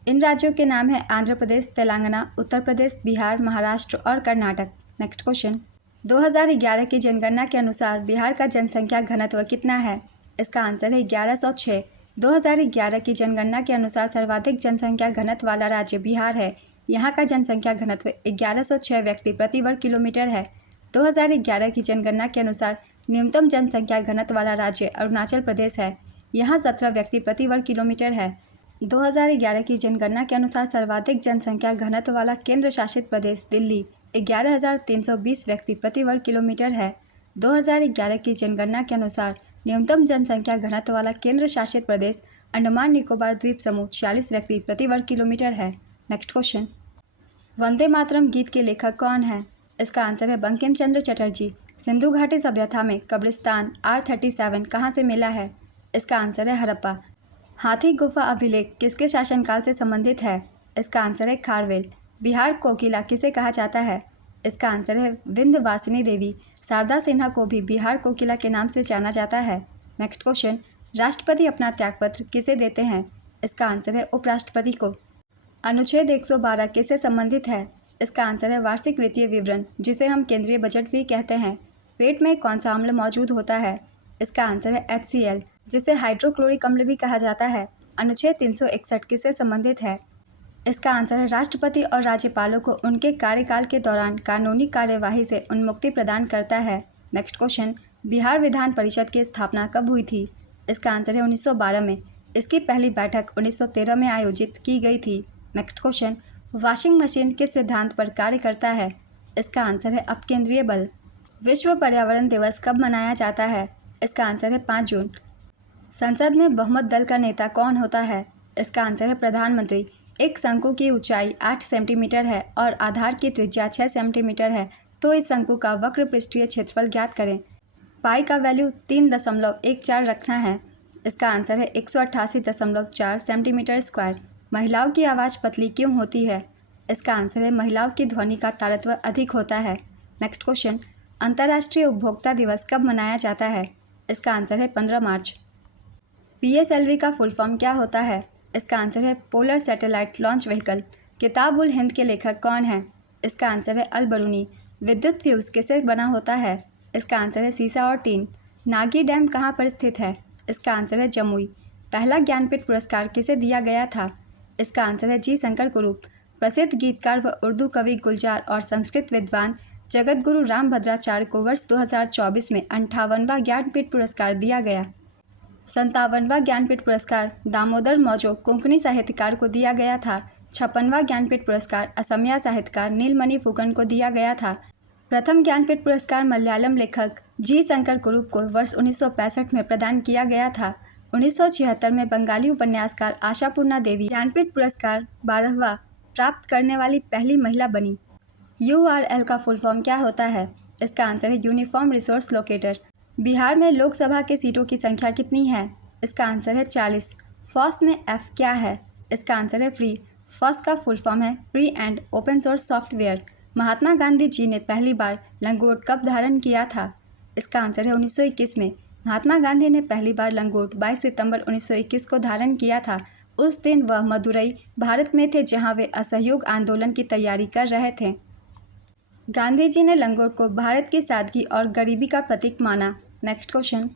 इन राज्यों के नाम है आंध्र प्रदेश, तेलंगाना, उत्तर प्रदेश, बिहार, महाराष्ट्र और कर्नाटक। नेक्स्ट क्वेश्चन, 2011 की जनगणना के अनुसार बिहार का जनसंख्या घनत्व कितना है? इसका आंसर है 1106। 2011 की जनगणना के अनुसार सर्वाधिक जनसंख्या घनत्व वाला राज्य बिहार है। यहाँ का जनसंख्या घनत्व 1106 व्यक्ति प्रति वर्ग किलोमीटर है। 2011 की जनगणना के अनुसार न्यूनतम जनसंख्या घनत्व वाला राज्य अरुणाचल प्रदेश है। यहाँ 17 व्यक्ति प्रति वर्ग किलोमीटर है। 2011 की जनगणना के अनुसार सर्वाधिक जनसंख्या घनत्व वाला केंद्र शासित प्रदेश दिल्ली 11,320 व्यक्ति प्रति वर्ग किलोमीटर है। 2011 की जनगणना के अनुसार न्यूनतम जनसंख्या घनत्व वाला केंद्र शासित प्रदेश अंडमान निकोबार द्वीप समूह 46 व्यक्ति प्रति वर्ग किलोमीटर है। नेक्स्ट क्वेश्चन, वंदे मातरम गीत के लेखक कौन है? इसका आंसर है बंकिम चंद्र चटर्जी। सिंधु घाटी सभ्यता में कब्रिस्तान R37 कहाँ से मिला है? इसका आंसर है हड़प्पा। हाथी गुफा अभिलेख किसके शासनकाल से संबंधित है? इसका आंसर है खारवेल। बिहार कोकिला किसे कहा जाता है? इसका आंसर है विंध्यवासिनी देवी। शारदा सिन्हा को भी बिहार कोकिला के नाम से जाना जाता है। नेक्स्ट क्वेश्चन, राष्ट्रपति अपना त्यागपत्र किसे देते हैं? इसका आंसर है उपराष्ट्रपति को। अनुच्छेद 112 किससे संबंधित है? इसका आंसर है वार्षिक वित्तीय विवरण, जिसे हम केंद्रीय बजट भी कहते हैं। पेट में कौन सा अम्ल मौजूद होता है? इसका आंसर है HCl, जिसे हाइड्रोक्लोरिक अम्ल भी कहा जाता है। अनुच्छेद 361 किससे संबंधित है? इसका आंसर है राष्ट्रपति और राज्यपालों को उनके कार्यकाल के दौरान कानूनी कार्यवाही से उन्मुक्ति प्रदान करता है। नेक्स्ट क्वेश्चन, बिहार विधान परिषद की स्थापना कब हुई थी? इसका आंसर है 1912 में। इसकी पहली बैठक 1913 में आयोजित की गई थी। नेक्स्ट क्वेश्चन, वॉशिंग मशीन किस सिद्धांत पर कार्य करता है? इसका आंसर है अपकेंद्रीय बल। विश्व पर्यावरण दिवस कब मनाया जाता है? इसका आंसर है 5 जून। संसद में बहुमत दल का नेता कौन होता है? इसका आंसर है प्रधानमंत्री। एक शंकु की ऊंचाई 8 सेंटीमीटर है और आधार की त्रिज्या 6 सेंटीमीटर है, तो इस शंकु का वक्र पृष्ठीय क्षेत्रफल ज्ञात करें। पाई का वैल्यू 3.14 रखना है। इसका आंसर है 188.4 सेंटीमीटर स्क्वायर। महिलाओं की आवाज़ पतली क्यों होती है? इसका आंसर है महिलाओं की ध्वनि का तारत्व अधिक होता है। नेक्स्ट क्वेश्चन, अंतर्राष्ट्रीय उपभोक्ता दिवस कब मनाया जाता है? इसका आंसर है 15 मार्च। PSLV का फुल फॉर्म क्या होता है? इसका आंसर है पोलर सैटेलाइट लॉन्च व्हीकल। किताब उल हिंद के लेखक कौन है? इसका आंसर है अल बरूनी। विद्युत फ्यूज किससे बना होता है? इसका आंसर है सीसा और टीन। नागी डैम कहाँ पर स्थित है? इसका आंसर है जमुई। पहला ज्ञानपीठ पुरस्कार किसे दिया गया था? इसका आंसर है जी शंकर कुरूप। प्रसिद्ध गीतकार व उर्दू कवि गुलजार और संस्कृत विद्वान जगत गुरु रामभद्राचार्य को वर्ष 2024 में 58वां ज्ञानपीठ पुरस्कार दिया गया। 57वां ज्ञानपीठ पुरस्कार दामोदर मौजो कोंकणी साहित्यकार को दिया गया था। 56वां ज्ञानपीठ पुरस्कार असमिया साहित्यकार नीलमणि फुकन को दिया गया था। प्रथम ज्ञानपीठ पुरस्कार मलयालम लेखक जी शंकर कुरूप को वर्ष 1965 में प्रदान किया गया था। 1976 में बंगाली उपन्यासकार आशापूर्णा देवी ज्ञानपीठ पुरस्कार 12वां प्राप्त करने वाली पहली महिला बनी। URL का फुल फॉर्म क्या होता है? इसका आंसर है यूनिफॉर्म रिसोर्स लोकेटर। बिहार में लोकसभा के सीटों की संख्या कितनी है? इसका आंसर है 40। फॉस में F क्या है? इसका आंसर है फ्री। फॉस का फुल फॉर्म है free and open source software. Mahatma Gandhi ji ने पहली बार लंगोट कब धारण किया था? इसका आंसर है 1921 में। महात्मा गांधी ने पहली बार लंगोट 22 सितंबर 1921 को धारण किया था। उस दिन वह मदुरई भारत में थे, जहां वे असहयोग आंदोलन की तैयारी कर रहे थे। गांधी जी ने लंगोट को भारत की सादगी और गरीबी का प्रतीक माना। नेक्स्ट क्वेश्चन,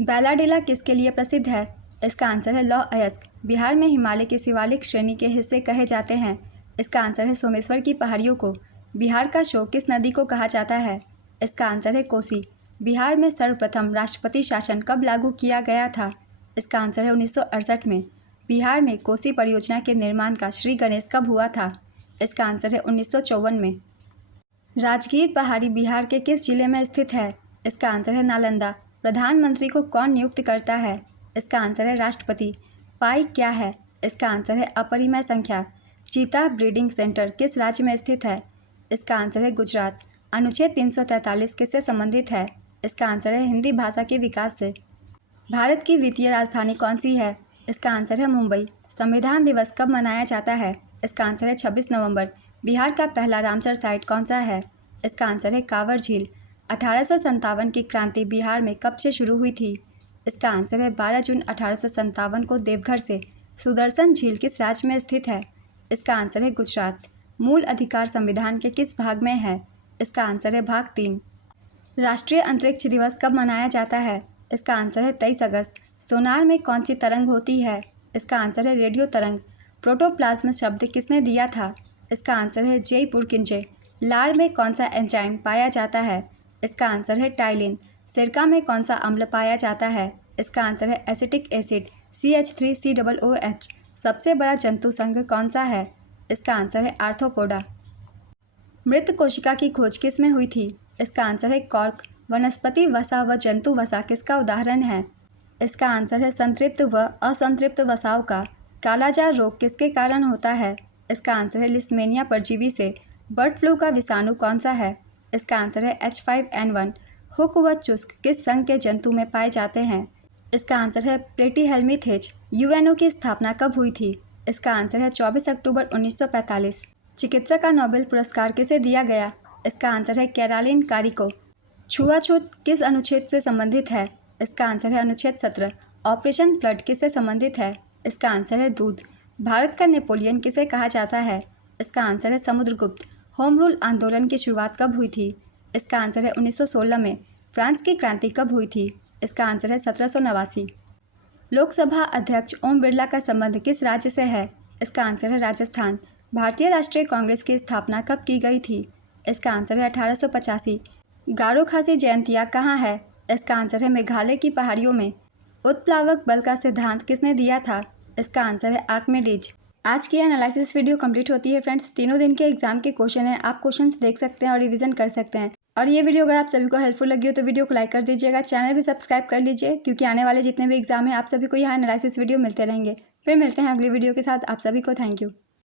बैलाडीला किसके लिए प्रसिद्ध है? इसका आंसर है लौह अयस्क। बिहार में हिमालय की शिवालिक श्रेणी के हिस्से कहे जाते हैं। इसका आंसर है सोमेश्वर की पहाड़ियों को। बिहार का शोक किस नदी को कहा जाता है? इसका आंसर है कोसी। बिहार में सर्वप्रथम राष्ट्रपति शासन कब लागू किया गया था? इसका आंसर है 1968 में। बिहार में कोसी परियोजना के निर्माण का श्री गणेश कब हुआ था? इसका आंसर है 1954 में। राजगीर पहाड़ी बिहार के किस जिले में स्थित है? इसका आंसर है नालंदा। प्रधानमंत्री को कौन नियुक्त करता है? इसका आंसर है राष्ट्रपति। पाई क्या है? इसका आंसर है अपरिमेय संख्या। चीता ब्रीडिंग सेंटर किस राज्य में स्थित है? इसका आंसर है गुजरात। अनुच्छेद 343 किससे संबंधित है? इसका आंसर है हिंदी भाषा के विकास से। भारत की वित्तीय राजधानी कौन सी है? इसका आंसर है मुंबई। संविधान दिवस कब मनाया जाता है? इसका आंसर है 26 नवंबर। बिहार का पहला रामसर साइट कौन सा है? इसका आंसर है कांवर झील। 1857 की क्रांति बिहार में कब से शुरू हुई थी? इसका आंसर है 12 जून 1857 को देवघर से। सुदर्शन झील किस राज्य में स्थित है? इसका आंसर है गुजरात। मूल अधिकार संविधान के किस भाग में है? इसका आंसर है भाग 3। राष्ट्रीय अंतरिक्ष दिवस कब मनाया जाता है? इसका आंसर है 23 अगस्त। सोनार में कौन सी तरंग होती है? इसका आंसर है रेडियो तरंग। प्रोटोप्लाज्म शब्द किसने दिया था? इसका आंसर है जे पुरकिंजे। लार में कौन सा एंजाइम पाया जाता है? इसका आंसर है टाइलिन। सिरका में कौन सा अम्ल पाया जाता है? इसका आंसर है एसिटिक एसिड CH3COOH। सबसे बड़ा जंतु संघ कौन सा है? इसका आंसर है आर्थ्रोपोडा। मृत कोशिका की खोज किस में हुई थी? इसका आंसर है कॉर्क। वनस्पति वसा व जंतु वसा किसका उदाहरण है? इसका आंसर है संतृप्त व असंतृप्त वसाओं का। कालाजार रोग किसके कारण होता है? इसका आंसर है लिस्मेनिया परजीवी से। बर्ड फ्लू का विषाणु कौन सा है? इसका आंसर है H5N1। हुक व चुस्क किस संघ के जंतु में पाए जाते हैं? इसका आंसर है प्लेटीहेल्मिथेज। UNO की स्थापना कब हुई थी? इसका आंसर है 24 अक्टूबर 1945। चिकित्सा का नोबेल पुरस्कार किसे दिया गया? इसका आंसर है कैरालिन कारिको। छुआछूत किस अनुच्छेद से संबंधित है? इसका आंसर है अनुच्छेद 17। ऑपरेशन फ्लड किससे संबंधित है? इसका आंसर है दूध। भारत का नेपोलियन किसे कहा जाता है? इसका आंसर है समुद्रगुप्त। होम रूल आंदोलन की शुरुआत कब हुई थी? इसका आंसर है 1916 में। फ्रांस की क्रांति कब हुई थी? इसका आंसर है 1789। लोकसभा अध्यक्ष ओम बिरला का संबंध किस राज्य से है? इसका आंसर है राजस्थान। भारतीय राष्ट्रीय कांग्रेस की स्थापना कब की गई थी? इसका आंसर है 1885। गारो खासी जयंतिया कहाँ है? इसका आंसर है मेघालय की पहाड़ियों में। उत्प्लावक बल का सिद्धांत किसने दिया था? इसका आंसर है आर्किमिडीज। आज की एनालिसिस वीडियो कंप्लीट होती है फ्रेंड्स। तीनों दिन के एग्जाम के क्वेश्चन हैं, आप क्वेश्चंस देख सकते हैं और रिवीजन कर सकते हैं। और ये वीडियो अगर आप सभी को हेल्पफुल लगी हो तो वीडियो को लाइक कर दीजिएगा, चैनल भी सब्सक्राइब कर लीजिए, क्योंकि आने वाले जितने भी एग्जाम हैं आप सभी को यहाँ एनालिसिस वीडियो मिलते रहेंगे। फिर मिलते हैं अगली वीडियो के साथ। आप सभी को थैंक यू।